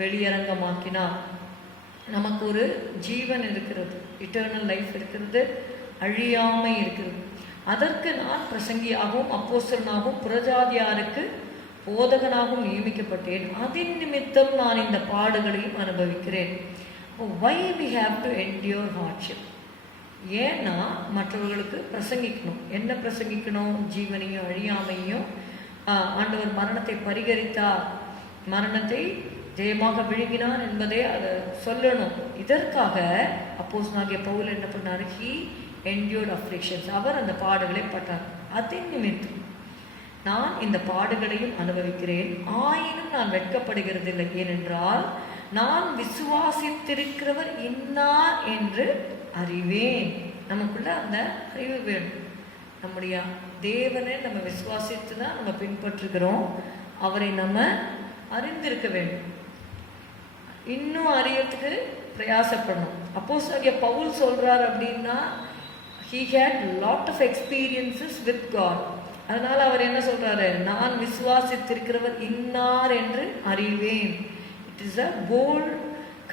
வெளியரங்கமாக்கினார். நமக்கு ஒரு ஜீவன் இருக்கிறது, இட்டர்னல் லைஃப் இருக்கிறது, அழியாமை இருக்கிறது. அதற்கு நான் பிரசங்கியாகவும் அப்போஸ்தலனாகவும் புறஜாதியாருக்கு போதகனாகவும் நியமிக்கப்பட்டேன். அதன் நிமித்தம் நான் இந்த பாடுகளையும் அனுபவிக்கிறேன். why we have to endure hardship? ஏன்னா மற்றவர்களுக்கு பிரசங்கிக்கணும். என்ன பிரசங்கிக்கணும்? ஜீவனையும் அழியாமையும். ஆண்டவர் மரணத்தை பரிகரித்தார், மரணத்தை ஜெயமாக விழுங்கினார் என்பதை அதை சொல்லணும். இதற்காக அப்போஸ்தலனாகிய பவுல் என்ன பண்ணார்? he endured afflictions. அவர் அந்த பாடுகளை பட்டார். அதன் நிமித்தம் நான் இந்த பாடுகளையும் அனுபவிக்கிறேன், ஆயினும் நான் வெட்கப்படுகிறதில்லை. ஏனென்றால் நான் விசுவாசித்திருக்கிறவர் இன்னார் என்று அறிவேன். நமக்குள்ள அந்த அறிவு வேணும். நம்முடைய தேவனை நம்ம விசுவாசித்து தான் நம்ம பின்பற்றுகிறோம். அவரை நம்ம அறிந்திருக்க வேண்டும். இன்னும் அறியறதுக்கு பிரயாசப்படணும். அப்போஸ்தலனாகிய பவுல் சொல்றார் அப்படின்னா, he had lot of experiences with God. அதனால அவர் என்ன சொல்றாரு? நான் விசுவாசித்திருக்கிறவர் இன்னார் என்று அறிவேன். It is a bold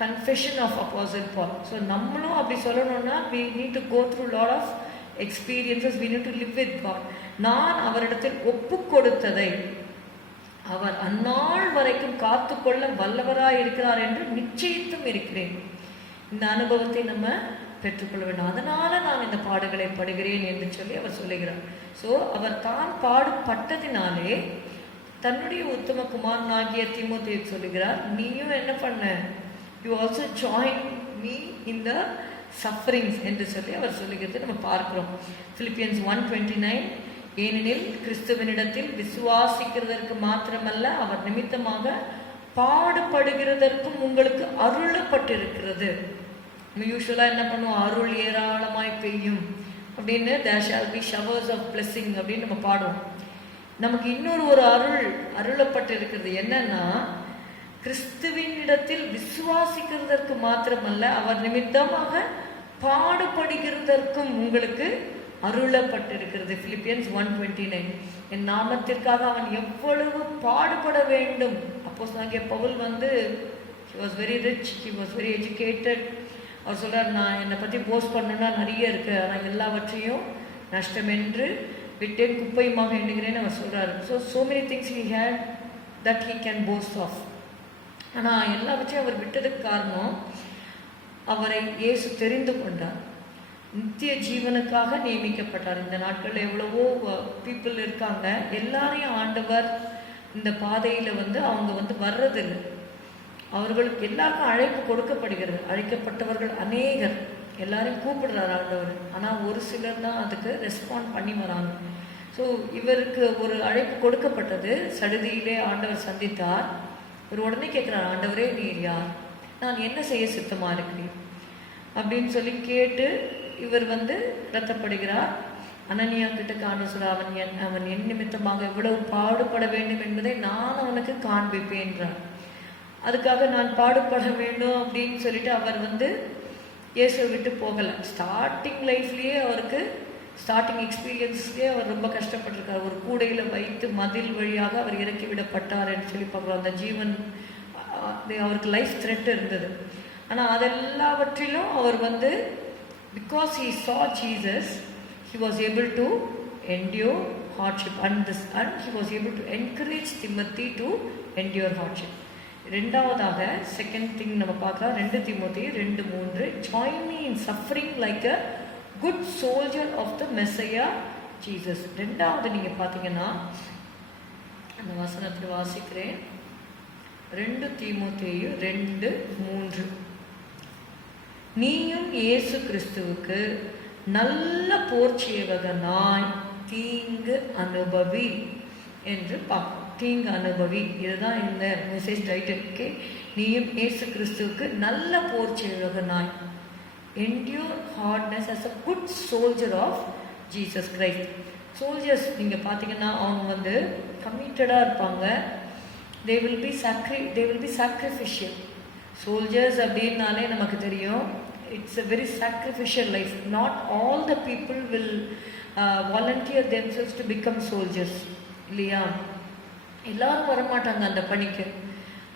confession of Apostle Paul. So நம்மளும் அப்படி சொல்லணும்னா we need to go through lot of experiences. We need to live with God. நான் அவரிடத்தில் ஒப்பு கொடுத்ததை அவர் அந்நாள் வரைக்கும் காத்துக்கொள்ள வல்லவராய் இருக்கிறார் என்று நிச்சயித்தும் இருக்கிறேன். இந்த அனுபவத்தை நம்ம பெற்றுக்கொள்ள வேண்டும். அதனால நான் இந்த பாடுகளை படுகிறேன் என்று சொல்லி அவர் சொல்லுகிறார். ஸோ அவர் தான் பாடுபட்டதினாலே தன்னுடைய உத்தம குமாரனாகிய தீமோத்தேயுவை சொல்லுகிறார், நீயும் என்ன பண்ண, you also join me in the sufferings என்று சொல்லி அவர் சொல்லுகிறது நம்ம பார்க்கிறோம். Philippians 1:29, ஏனெனில் கிறிஸ்துவனிடத்தில் விசுவாசிக்கிறதற்கு மாத்திரமல்ல அவர் நிமித்தமாக பாடுபடுகிறதற்கும் உங்களுக்கு அருளப்பட்டிருக்கிறது. நம்ம யூஸ்வலாக என்ன பண்ணுவோம்? அருள் ஏராளமாய் பெய்யும் அப்படின்னு, there shall be showers of blessing அப்படின்னு நம்ம பாடுவோம். நமக்கு இன்னொரு அருளப்பட்டு இருக்கிறது. என்னன்னா, கிறிஸ்துவின் இடத்தில் விசுவாசிக்கிறதற்கு மாத்திரமல்ல அவர் நிமித்தமாக பாடுபடுகிறதற்கும் உங்களுக்கு அருளப்பட்டிருக்கிறது. Philippians 1:29, என் நாமத்திற்காக அவன் எவ்வளவு பாடுபட வேண்டும். அப்போஸ்தலனாகிய Pavul he was very rich, he was very educated. அவர் சொல்றார், நான் என்னை பற்றி போஸ்ட் பண்ணணும்னா நிறைய இருக்கு, ஆனால் எல்லாவற்றையும் நஷ்டம் என்று விட்டேன், குப்பையுமாக எண்ணுகிறேன்னு அவர் சொல்றாரு. so many things he had that he can boast of. ஆனால் எல்லாவற்றையும் அவர் விட்டதுக்கு காரணம், அவரை இயேசு தெரிந்து கொண்டார், நித்திய ஜீவனுக்காக நியமிக்கப்பட்டார். இந்த நாட்களில் எவ்வளவோ பீப்புள் இருக்காங்க. எல்லாரையும் ஆண்டவர் இந்த பாதையில் அவங்க வர்றதில்லை. அவர்களுக்கு எல்லாருக்கும் அழைப்பு கொடுக்கப்படுகிறது. அழைக்கப்பட்டவர்கள் அநேகர், எல்லாரையும் கூப்பிடுறாரு ஆண்டவர். ஆனால் ஒரு சிலர் தான் அதுக்கு ரெஸ்பாண்ட் பண்ணி வராங்க. ஸோ இவருக்கு ஒரு அழைப்பு கொடுக்கப்பட்டது. சடுதியிலே ஆண்டவர் சந்தித்தார். இவர் உடனே கேட்குறார், ஆண்டவரே நீர் யார்? நான் என்ன செய்ய சித்தமாக இருக்கிறேன் அப்படின்னு சொல்லி கேட்டு இவர் ரத்தப்படுகிறார். அனனியா கிட்ட காண சொல்ல, அவன் என் நிமித்தமாக எவ்வளவு பாடுபட வேண்டும் என்பதை நான் அவனுக்கு காண்பிப்பேன்றார். அதுக்காக நான் பாடுபட வேண்டும் அப்படின்னு சொல்லிட்டு அவர் இயேசுவை விட்டு போகலை. ஸ்டார்டிங் லைஃப்லேயே அவருக்கு, ஸ்டார்டிங் எக்ஸ்பீரியன்ஸ்லேயே அவர் ரொம்ப கஷ்டப்பட்டிருக்கார். ஒரு கூடையில் வைத்து மதில் வழியாக அவர் இறக்கி விடப்பட்டார் என்று சொல்லி பார்க்குறோம். அந்த ஜீவன் அவருக்கு லைஃப் த்ரெட் இருந்தது. ஆனால் அதெல்லாவற்றிலும் அவர் because he saw Jesus, he was able to endure hardship and he was able to encourage Timothy to endure hardship. ரெண்டாவதாக செகண்ட் திங் நம்ம பார்க்கலாம். 2 தீமோத்தேயு 2:3, join me in suffering like a good soldier of the Messiah Jesus. ரெண்டாவது நீங்க பார்த்தீங்கன்னா அந்த வசனத்தை வாசிக்கிறேன். 2 தீமோத்தேயு 2:3, நீயும் இயேசு கிறிஸ்துவுக்கு நல்ல போர்ச்சேவகனாய் தீங்கு அனுபவி என்று பார்ப்போம். தீங்கு அனுபவி, இதுதான் இந்த மெசேஜ் டைட்டில். ஓகே, நீயும் இயேசு கிறிஸ்துவுக்கு நல்ல போர்ச்சேவகனாய், endure hardness as a good soldier of Jesus Christ. Soldiers நீங்கள் பார்த்தீங்கன்னா அவங்க கமிட்டடாக இருப்பாங்க. they will be sacrificial. Soldiers அப்படின்னாலே நமக்கு தெரியும், it's a very sacrificial life. not all the people will volunteer themselves to become soldiers, இல்லையா? எல்லாரும் வரமாட்டாங்க அந்த பணிக்கு.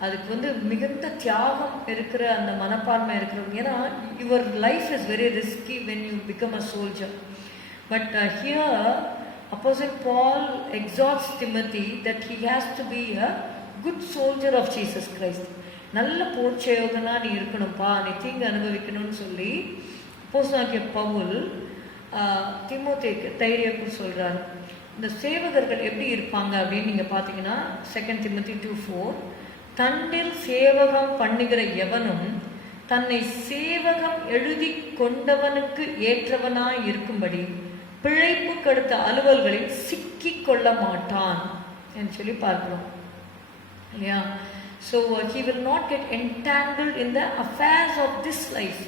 அதுக்கு மிகுந்த தியாகம் இருக்கிற அந்த மனப்பான்மை இருக்கிறவங்க. ஏன்னா your life is very risky when you become a soldier. But here Apostle Paul exhorts Timothy that he has to be a good soldier of Jesus Christ. நல்ல போர்ச்சேவகனா நீ இருக்கணும்ப்பா, நீ தீங்கு அனுபவிக்கணும்னு சொல்லி அப்போஸ்தலனாகிய பவுல் தீமோத்தேயுக்கு தைரியம் சொல்றாரு. இந்த சேவகர்கள் எப்படி இருப்பாங்க அப்படின்னு நீங்க பார்த்தீங்கன்னா 2 Timothy 2:4, தன்னில் சேவகம் பண்ணுகிற எவனும் தன்னை சேவகம் எழுதி கொண்டவனுக்கு ஏற்றவனாய் இருக்கும்படி பிழைப்பு கடுத்த அலுவல்களில் சிக்கி கொள்ள மாட்டான் என்று சொல்லி பார்க்கிறோம், இல்லையா? So he will not get entangled in the affairs of this life.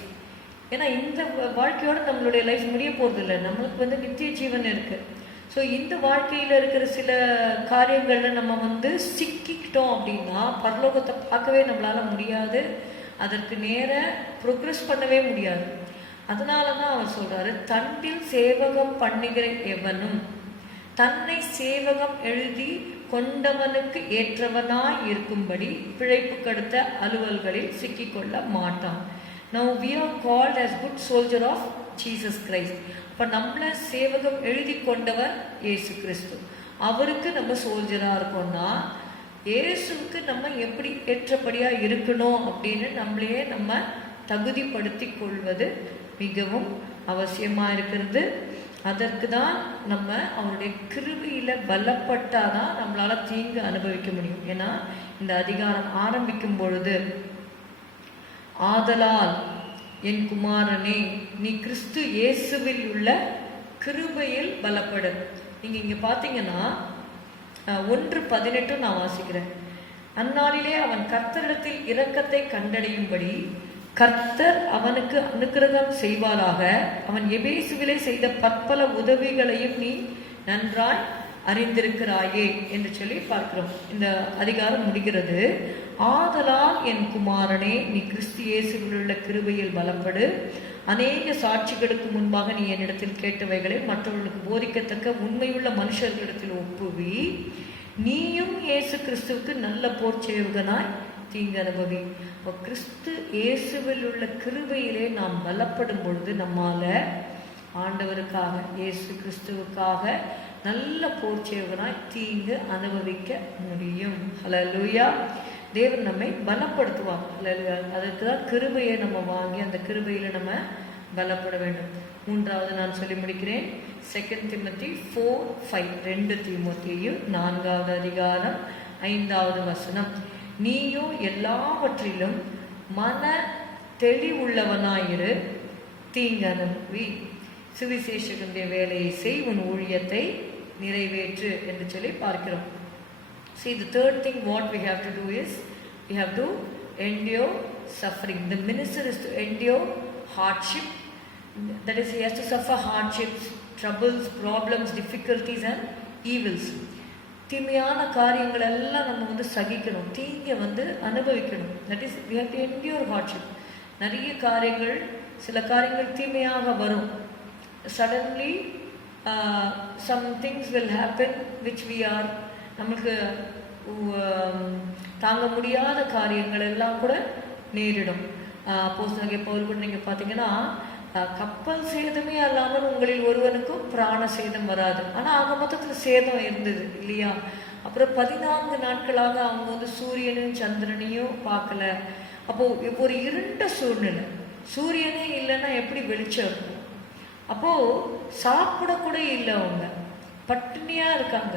ஏன்னா இந்த வாழ்க்கையோட நம்மளுடைய லைஃப் முடிய போகிறது இல்லை. நம்மளுக்கு நித்திய ஜீவன் இருக்கு. ஸோ இந்த வாழ்க்கையில் இருக்கிற சில காரியங்களில் நம்ம சிக்கிக்கிட்டோம் அப்படின்னா பரலோகத்தை பார்க்கவே நம்மளால் முடியாது. அதற்கு நேர ப்ரோக்ரெஸ் பண்ணவே முடியாது. அதனால தான் அவர் சொல்கிறாரு, தன்னில் சேவகம் பண்ணுகிற எவனும் தன்னை சேவகம் எழுதி கொண்டவனுக்கு ஏற்றவனாய் இருக்கும்படி பிழைப்பு கடுத்த அலுவல்களில் சிக்கிக்கொள்ள மாட்டான். Now we are called as good soldier of Jesus Christ. இப்போ நம்மளை சேவகம் எழுதி கொண்டவர் இயேசு கிறிஸ்து. அவருக்கு நம்ம சோல்ஜராக இருக்கோம்னா இயேசுக்கு நம்ம எப்படி ஏற்றபடியாக இருக்கணும் அப்படின்னு நம்மளையே நம்ம தகுதிப்படுத்தி கொள்வது மிகவும் அவசியமாக இருக்கிறது. அதற்கு தான் நம்ம அவருடைய கிருபையில் பலப்பட்டாதான் நம்மளால் தீங்கு அனுபவிக்க முடியும். ஏன்னா இந்த அதிகாரம் ஆரம்பிக்கும் பொழுது, ஆதலால் என் குமாரனே நீ கிறிஸ்து இயேசுவில் உள்ள கிருபையில் பலப்படு. நீங்கள் இங்கே பார்த்தீங்கன்னா 1:18 நான் வாசிக்கிறேன். அந்நாளிலே அவன் கர்த்தரிடத்தில் இரக்கத்தை கண்டடையும்படி கர்த்தர் அவனுக்கு அனுக்கிரகம் செய்வாராக. அவன் எபேசுவிலே செய்த பற்பல உதவிகளையும் நீ நன்றாய் அறிந்திருக்கிறாயே என்று சொல்லி பார்க்கிறோம். இந்த அதிகாரம் முடிகிறது. ஆதலால் என் குமாரனே நீ கிறிஸ்து இயேசுவில் உள்ள கிருபையில் பலப்படு. அநேக சாட்சிகளுக்கு முன்பாக நீ என்னிடத்தில் கேட்டவைகளை மற்றவர்களுக்கு போதிக்கத்தக்க உண்மையுள்ள மனுஷர்களிடத்தில் ஒப்புவி. நீயும் இயேசு கிறிஸ்துவுக்கு நல்ல போர்ச்சேவகனாய் தீங்கு அனுபவி. கிறிஸ்து இயேசுவில் உள்ள கிருபையிலே நாம் பலப்படும் பொழுது நம்மால ஆண்டவருக்காக இயேசு கிறிஸ்துவுக்காக நல்ல போர்ச்சேவகனாய் தீங்கு அனுபவிக்க முடியும். ஹல்லேலூயா. தேவன் நம்மை பலப்படுத்துவார். ஹல்லேலூயா. அதுக்கு தான் கிருபையை நம்ம வாங்கி அந்த கிருபையில நம்ம பலப்பட வேண்டும். 3வது நான் சொல்லி முடிக்கிறேன். 2 Timothy 4:5. 2 தீமோத்தேயு 4வது அதிகாரம் 5வது வசனம். நீயோ எல்லாவற்றிலும் மன தெளிவுள்ளவனாயிரு, தீங்கனவி, சுவிசேஷகனுடைய வேலையை செய், உன் ஊழியத்தை நிறைவேற்று என்று சொல்லி பார்க்கிறோம். See, the third thing what we have to do is we have to endure suffering. The minister is to endure hardship. That is, he has to suffer hardships, troubles, problems, difficulties and evils. தீமையான காரியங்கள் எல்லாம் நம்ம சகிக்கணும், தீங்க அனுபவிக்கணும். That is, we have to endure hardship. நிறைய காரியங்கள், சில காரியங்கள் தீமையாக வரும். Suddenly some things will happen which we are நமக்கு தாங்க முடியாத காரியங்கள் எல்லாம் கூட நேரிடும். அப்போஸ்தலனாகிய பவுல் கூட நீங்கள் பார்த்தீங்கன்னா, கப்பல் சேதமே அல்லாமல் உங்களில் ஒருவனுக்கும் பிராண சேதம் வராது. ஆனால் ஆக மொத்தத்தில் சேதம் இருந்தது இல்லையா? அப்புறம் 14 நாட்களாக அவங்க சூரியனையும் சந்திரனையும் பார்க்கல. அப்போது ஒரு இருண்ட சூழ்நிலை, சூரியனே இல்லைன்னா எப்படி வெளிச்சம் இருக்கும்? அப்போது சாப்பிடக்கூட இல்லை, அவங்க பட்டினியாக இருக்காங்க.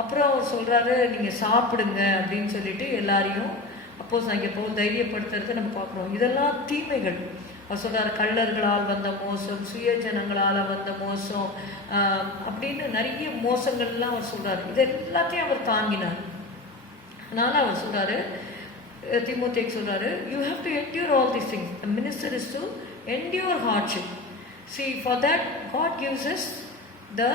அப்புறம் அவர் சொல்கிறாரு, நீங்கள் சாப்பிடுங்க அப்படின்னு சொல்லிட்டு எல்லாரையும் அப்போஸ்தலனாகிய பவுல் தைரியப்படுத்துறது நம்ம பார்க்குறோம். இதெல்லாம் தீமைகள். அவர் சொல்கிறார், கள்ளர்களால் வந்த மோசம், சுயஜனங்களால் வந்த மோசம் அப்படின்னு நிறைய மோசங்கள்லாம் அவர் சொல்கிறார். இது எல்லாத்தையும் அவர் தாங்கினார். அதனால் அவர் சொல்கிறாரு, தீமோத்தேயுக்கு சொல்கிறாரு, you have to endure all these things. The minister is to endure hardship. See, for that God gives us the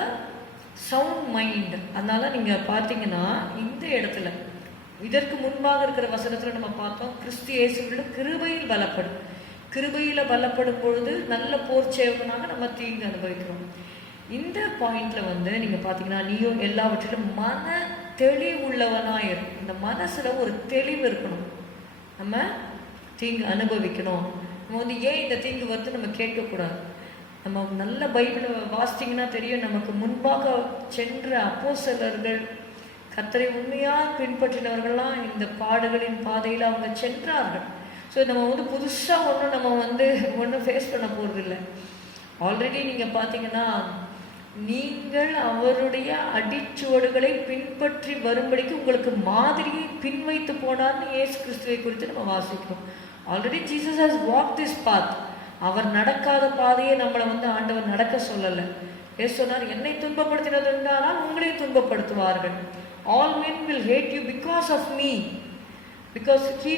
sound mind. அதனால் நீங்கள் பார்த்தீங்கன்னா இந்த இடத்துல, இதற்கு முன்பாக இருக்கிற வசனத்தில் நம்ம பார்த்தோம், கிறிஸ்து இயேசுவில் கிருபையில் பலப்படும். கிருபையில் பலப்படும் பொழுது நல்ல போர் சேவகனாக நம்ம தீங்கு அனுபவிக்கிறோம். இந்த பாயிண்ட்ல நீங்கள் பார்த்தீங்கன்னா, நீயும் எல்லாவற்றிலும் மன தெளிவுள்ளவனாயிரு. இந்த மனசில் ஒரு தெளிவு இருக்கணும். நம்ம தீங்கு அனுபவிக்கணும். நம்ம ஏன் இந்த தீங்கு வருது நம்ம கேட்கக்கூடாது. நம்ம நல்ல பைபிளை வாசித்தீங்கன்னா தெரியும், நமக்கு முன்பாக சென்ற அப்போஸ்தலர்கள், கர்த்தரை உண்மையாக பின்பற்றினவர்கள்லாம் இந்த பாடுகளின் பாதையில் அவங்க சென்றார்கள். ஸோ நம்ம புதுசாக ஒன்றும் ஃபேஸ் பண்ண போகிறதில்லை. ஆல்ரெடி நீங்கள் பார்த்தீங்கன்னா, நீங்கள் அவருடைய அடிச்சுவடுகளை பின்பற்றி வரும்படிக்கு உங்களுக்கு மாதிரியை பின்வைத்து போனார்னு இயேசு கிறிஸ்துவை குறித்து நம்ம வாசிக்கிறோம். Already Jesus has walk this path. அவர் நடக்காத பாதையை நம்மளை ஆண்டவர் நடக்க சொல்லலை. ஏசு சொன்னார், என்னை துன்பப்படுத்தினதுண்டானால் உங்களையும் துன்பப்படுத்துவார்கள். All men will hate you because of me, because he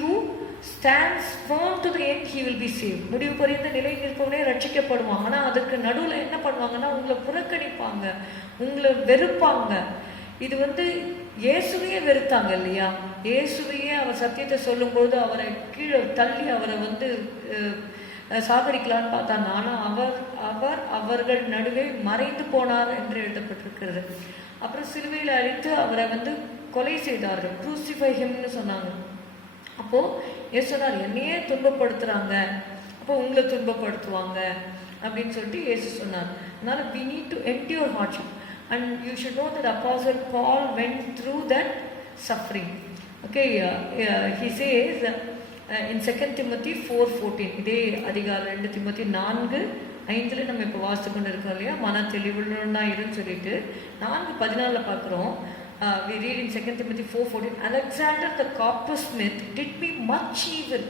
who stands firm to the end, he will be saved. முடிவு பரியந்த நிலை நிற்பவனே ரட்சிக்கப்படுவான். ஆனால் அதுக்கு நடுவில் என்ன பண்ணுவாங்கன்னா, உங்களை புறக்கணிப்பாங்க, உங்களை வெறுப்பாங்க. இது இயேசுவையே வெறுத்தாங்க இல்லையா? இயேசுவையே அவர் சத்தியத்தை சொல்லும்போது அவரை கீழே தள்ளி அவரை சாகடிக்கலான்னு பார்த்தாங்க. ஆனால் அவர்கள் நடுவே மறைந்து போனார் என்று எழுதப்பட்டிருக்கிறது. அப்புறம் சிலுவையில் அழித்து அவரை கொலை செய்தார்கள். க்ரூசிஃபை ஹிம்னு சொன்னாங்க. அப்போது ஏசு சொன்னார், என்னையே துன்பப்படுத்துகிறாங்க, அப்போ உங்களை துன்பப்படுத்துவாங்க அப்படின்னு சொல்லிட்டு ஏசு சொன்னார். அதனால் we need to endure hardship. And you should know that Apostle Paul went through that suffering. Okay, he says in 2 Timothy 4:14, இதே அதிகாரம் 2 திமோத்தி 4:5 நம்ம இப்போ வாசித்து கொண்டு இருக்கோம் இல்லையா? மன தெளிவுள்ளவனா இருன்னு சொல்லிட்டு 4:14 பார்க்குறோம். We read in 2 Timothy 4:14, Alexander the coppersmith did me much evil.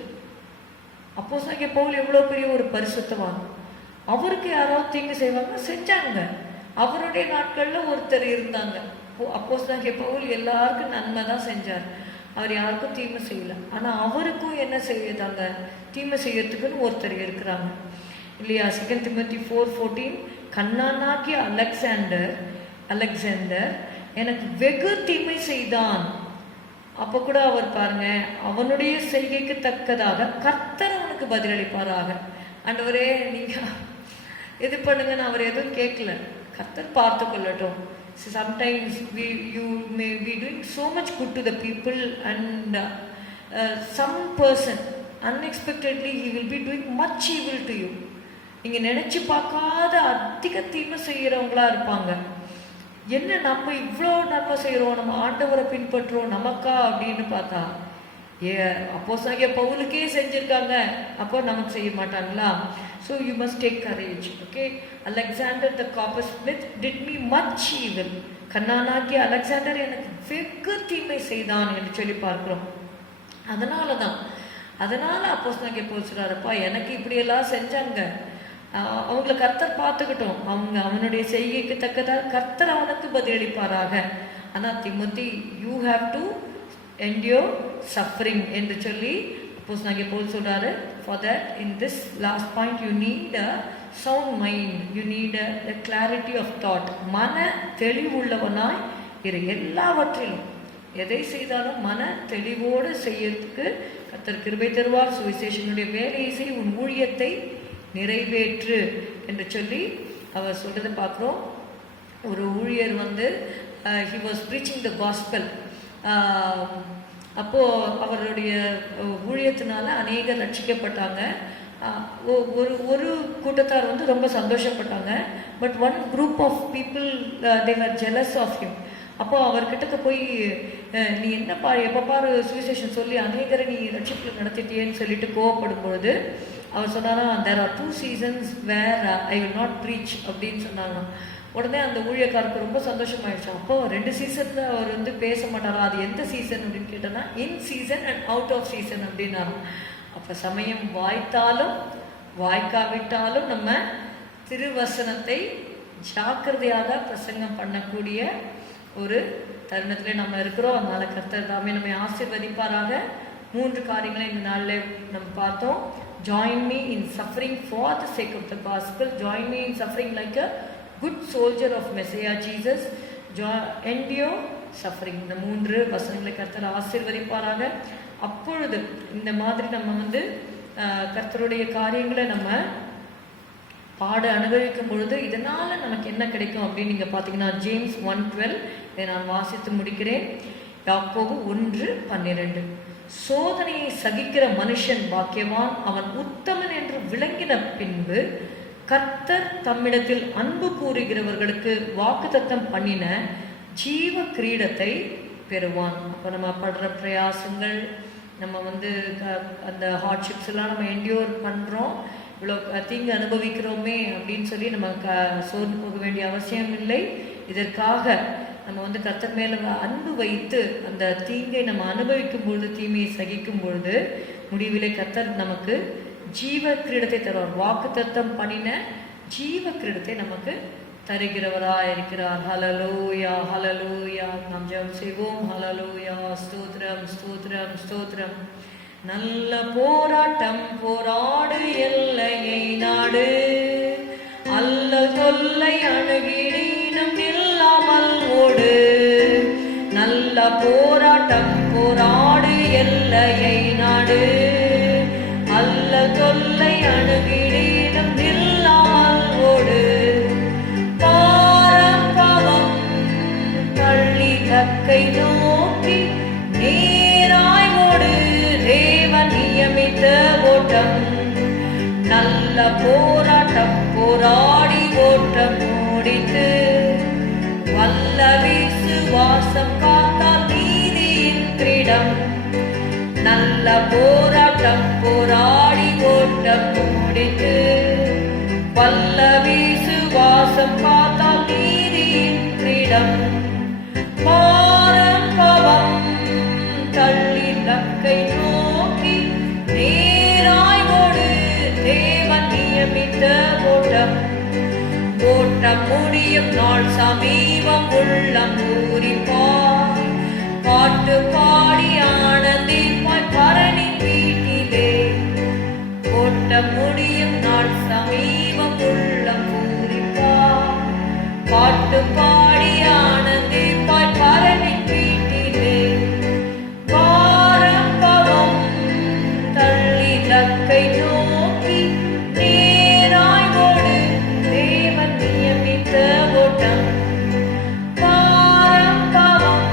அப்போஸ்தலனாகிய பவுல் எவ்வளோ பெரிய ஒரு பரிசுத்தவான். அவருக்கு யாராவது தீங்கு செய்வாங்க, செஞ்சாங்க. அவருடைய நாட்களில் ஒருத்தர் இருந்தாங்க. அப்போஸ்தலனாகிய பவுல் எல்லாருக்கும் நன்மை தான் செஞ்சார், அவர் யாருக்கும் தீமை செய்யலை. ஆனால் அவருக்கும் என்ன செய்தாங்க, தீமை செய்யறதுக்குன்னு ஒருத்தர் இருக்கிறாங்க இல்லையா? 2 Timothy 4:14, கண்ணானாகிய அலெக்சாண்டர் எனக்கு வெகு தீமை செய்தான். அப்போ கூட அவர் பாருங்க, அவனுடைய செய்கைக்கு தக்கதாக கர்த்தர் அவனுக்கு பதிலளிப்பாராக. ஆண்டவரே நீங்க இது பண்ணுங்கன்னு அவர் எதுவும் கேட்கல, கர்த்தர் பார்த்து கொள்ளட்டும். Sometimes you may be doing so much good to the people and some person unexpectedly he will be doing much evil to you. நீங்கள் நினச்சி பார்க்காத அதிக தீமை செய்கிறவங்களா இருப்பாங்க. என்ன நம்ம இவ்வளோ நன்மை செய்கிறோம், நம்ம ஆண்டவரை பின்பற்றுறோம், நமக்கா அப்படின்னு பார்த்தா அப்போஸ்தலனாகிய பவுலுக்கே செஞ்சுருக்காங்க, அப்போ நமக்கு செய்ய மாட்டாங்களா? So you must take courage. Okay, Alexander the coppersmith did me much evil. கண்ணானாகிய அலெக்சாண்டர் எனக்கு வெகு தீமை செய்தான் என்று சொல்லி பார்க்கிறோம். அதனால அப்போஸ்தலனாகிய பவுல் சொல்றாருப்பா, எனக்கு இப்படியெல்லாம் செஞ்சாங்க, அவங்கள கர்த்தர் பார்த்துக்கிட்டோம், அவனுடைய செய்கைக்கு தக்கதாக கர்த்தர் அவனுக்கு பதிலளிப்பாராக. ஆனால் Timothy, you have to endure suffering என்று சொல்லி அப்போஸ்தலனாகிய பவுல் சொல்றாரு. For that, in this last point, you need a sound mind, you need a clarity of thought. மன தெளிவுள்ளவனாய் இரு. எல்லாவற்றிலும் எதை செய்தாலும் மன தெளிவோடு செய்யறதுக்கு கர்த்தர் கிருபை தருவார். சுவிசேஷனுடைய வேலையை செய், உன் ஊழியத்தை நிறைவேற்று என்று சொல்லி அவர் சொல்றதை பார்க்குறோம். ஒரு ஊழியர் he was preaching the gospel. அப்போது அவருடைய ஊழியத்தினால அநேகர் ரட்சிக்கப்பட்டாங்க. ஒரு கூட்டத்தார் ரொம்ப சந்தோஷப்பட்டாங்க. But one group of people they were jealous of him. அப்போது அவர்கிட்ட போய், நீ என்னப்பா எப்போ பாரு சுவிசேஷன் சொல்லி அநேகரை நீ ரட்சிப்பில் நடத்திட்டியேன்னு சொல்லிட்டு கோவப்படும் பொழுது அவர் சொன்னாரா, there are 2 seasons where I will not preach அப்படின்னு சொன்னாங்க. உடனே அந்த ஊழியக்காரருக்கு ரொம்ப சந்தோஷமாயிடுச்சு. அப்போ 2 சீசன்ல அவர் பேச மாட்டாரா, அது எந்த சீசன் அப்படின்னு கேட்டோன்னா, in season and out of season அப்படின்னாரு. அப்போ சமயம் வாய்த்தாலும் வாய்க்காவிட்டாலும் நம்ம திருவசனத்தை ஜாக்கிரதையாக பிரசங்கம் பண்ணக்கூடிய ஒரு தருணத்திலே நம்ம இருக்கிறோம். அதனால கர்த்தர் தாமே நம்மை ஆசீர்வதிப்பாராக. 3 காரியங்களை இந்த நாளில் நம்ம பார்த்தோம். Join me in suffering for the sake of the gospel. Join me in suffering like a good soldier of Messiah Jesus. endure suffering. இந்த 3 வசனங்களை கர்த்தர் ஆசீர்வதிப்பாராக. அப்பொழுது இந்த மாதிரி நம்ம கர்த்தருடைய காரியங்களை நம்ம பாட அனுபவிக்கும் பொழுது இதனால நமக்கு என்ன கிடைக்கும் அப்படின்னு நீங்க பார்த்தீங்கன்னா, ஜேம்ஸ் 1:12 இதை நான் வாசித்து முடிக்கிறேன். யாக்கோபு 1:12. சோதனையை சகிக்கிற மனுஷன் பாக்கியவான், அவன் உத்தமன் என்று விளங்கின பின்பு கர்த்தர் தம்மிடத்தில் அன்பு கூறுகிறவர்களுக்கு வாக்குத்தத்தம் பண்ணின ஜீவ கிரீடத்தை பெறுவான். அப்போ நம்ம படுற பிரயாசங்கள், நம்ம அந்த ஹார்ட்ஷிப்ஸ் எல்லாம் நம்ம என்டியூர் பண்ணுறோம், இவ்வளோ தீங்கு அனுபவிக்கிறோமே அப்படின்னு சொல்லி நம்ம சோர்ந்து போக வேண்டிய அவசியம் இல்லை. இதற்காக நம்ம கர்த்தர் மேலே அன்பு வைத்து அந்த தீங்கை நம்ம அனுபவிக்கும் பொழுது, தீமையை சகிக்கும் பொழுது முடிவிலே கர்த்தர் நமக்கு ஜீவ கிரீடத்தை தருவார். வாக்குத்தத்தம் பண்ணின ஜீவ கிரீடத்தை நமக்கு தருகிறவராக இருக்கிறார். ஹல்லேலூயா, ஹல்லேலூயா. நாம் ஜெபம் செய்வோம். ஹல்லேலூயா. ஸ்தோத்திரம், ஸ்தோத்திரம், ஸ்தோத்திரம். நல்ல போராட்டம் போராடு, எல்லையை நாடு, அல்ல தொல்லை அணுகிடீனம் இல்லாமல் ஓடு. நல்ல போராட்டம் போராடு, எல்லையை நாடு, அல்ல தொல்லை அணுகிடீனம் இல்லாமல் ஓடு. பாரம் தள்ளி தக்கை நோக்கி நேராய் ஓடு. தேவன் நியமித்த ஓட்டம், நல்ல போராட்டம் போராடி ஓட்டம் முடித்து வல்ல விசுவாசம் காத்தால் நீதியின் கிரீடம். நல்ல போராட்டம் போராடி ஓட்டம் முடித்து வல்ல விசுவாசம் காத்தால் நீதியின் கிரீடம். பாரம் பாவம் தள்ளி லக்கை நோக்கி நேராய் ஓடு. தேவன் நியமித்த ஓட்டம், ஓட்டம் முடியும் நாள் சமீபம். உள்ளம் பூரிப்பாய் பாட்டு பாடி ஆனந்திப்பாய் பரணி வீட்டிலே. ஓட்டம் முடியும் நாள் சமீபம். உள்ளம் பூரிப்பாய் பாட்டு பாடி ஆனந்திப்பாய் பரணி வீட்டிலே. பாரம் பாவம் தள்ளி லக்கை நோக்கி நேராய் ஓடு. தேவன் நியமித்த ஓட்டம். பாரம் பாவம்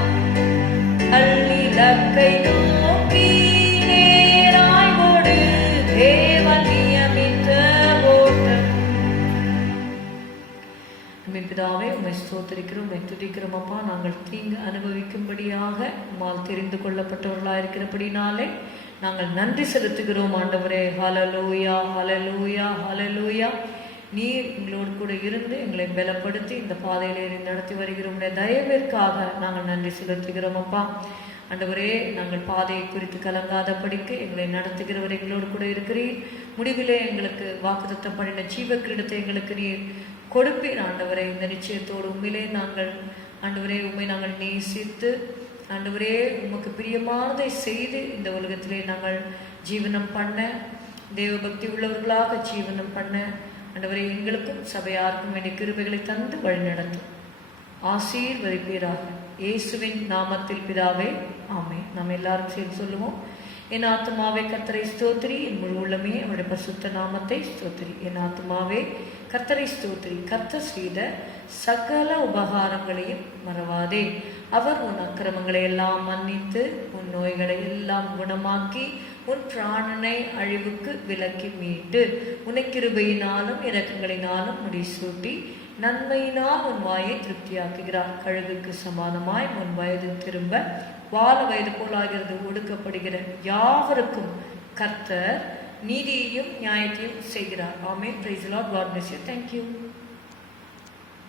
தள்ளி லக்கை நோக்கி நேராய் ஓடு. தேவன் நியமித்த ஓட்டம். பிதாவே, உம்மை ஸ்தோத்திரிக்கிறோம், உம்மை துதிக்கிறோம் அப்பா. நாங்கள் தீங்கு அனுபவிக்கும்படியாக உம்மால் தெரிந்து கொள்ளப்பட்டவர்களாக இருக்கிறபடினாலே நாங்கள் நன்றி செலுத்துகிறோம் ஆண்டவரே. ஹல்லேலூயா, ஹல்லேலூயா, ஹல்லேலூயா. நீர் எங்களோடு கூட இருந்து எங்களை பலப்படுத்தி இந்த பாதையிலே நடத்தி வருகிறோம். தயவிற்காக நாங்கள் நன்றி செலுத்துகிறோம் அப்பா. ஆண்டவரே, நாங்கள் பாதையை குறித்து கலங்காதபடிக்கு எங்களை நடத்துகிறவர் எங்களோடு கூட இருக்கிறீர். முடிவிலே எங்களுக்கு வாக்குத்தத்தம் பண்ணின ஜீவ கிரீடத்தை எங்களுக்கு நீர் கொடுப்பீர் ஆண்டவரே. இந்த நிச்சயத்தோடு உண்மையிலே நாங்கள் ஆண்டவரே உண்மை நாங்கள் நேசித்து ஆண்டவரே உமக்கு பிரியமானதை செய்து இந்த உலகத்திலே நாங்கள் ஜீவனம் பண்ண, தேவபக்தி உள்ளவர்களாக ஜீவனம் பண்ண ஆண்டவரே எங்களுக்கும் சபையாருக்கும் வேண்டிய கிருபைகளை தந்து வழி நடத்தும் ஆசீர்வதிப்பீராக. இயேசுவின் நாமத்தில் பிதாவே, ஆமென். நாம் எல்லாரும் சேர்ந்து சொல்லுவோம். என் ஆத்துமாவே கர்த்தரை ஸ்தோத்திரி, என் முழு உள்ளமே அவருடைய பரிசுத்த நாமத்தை ஸ்தோத்திரி. என் ஆத்துமாவே கர்த்தரை ஸ்தோத்திரி, கர்த்தர் செய்த சகல உபகாரங்களையும் மறவாதே. அவர் உன் அக்கிரமங்களை எல்லாம் மன்னித்து உன் நோய்களை எல்லாம் குணமாக்கி உன் பிராணனை அழிவுக்கு விலக்கி மீட்டு உன்னை கிருபையினாலும் இரக்கங்களினாலும் முடிசூட்டி நன்மையினால் உன் வாயை திருப்தியாக்குகிறார். கழுகுக்கு சமானமாய் உன் வயது திரும்ப வாழ வயது போலாகிறது. ஒடுக்கப்படுகிற யாவருக்கும் கர்த்தர் நீதியையும் நியாயத்தையும் செய்கிறார். Amen. Praise the Lord. God bless you. Thank you.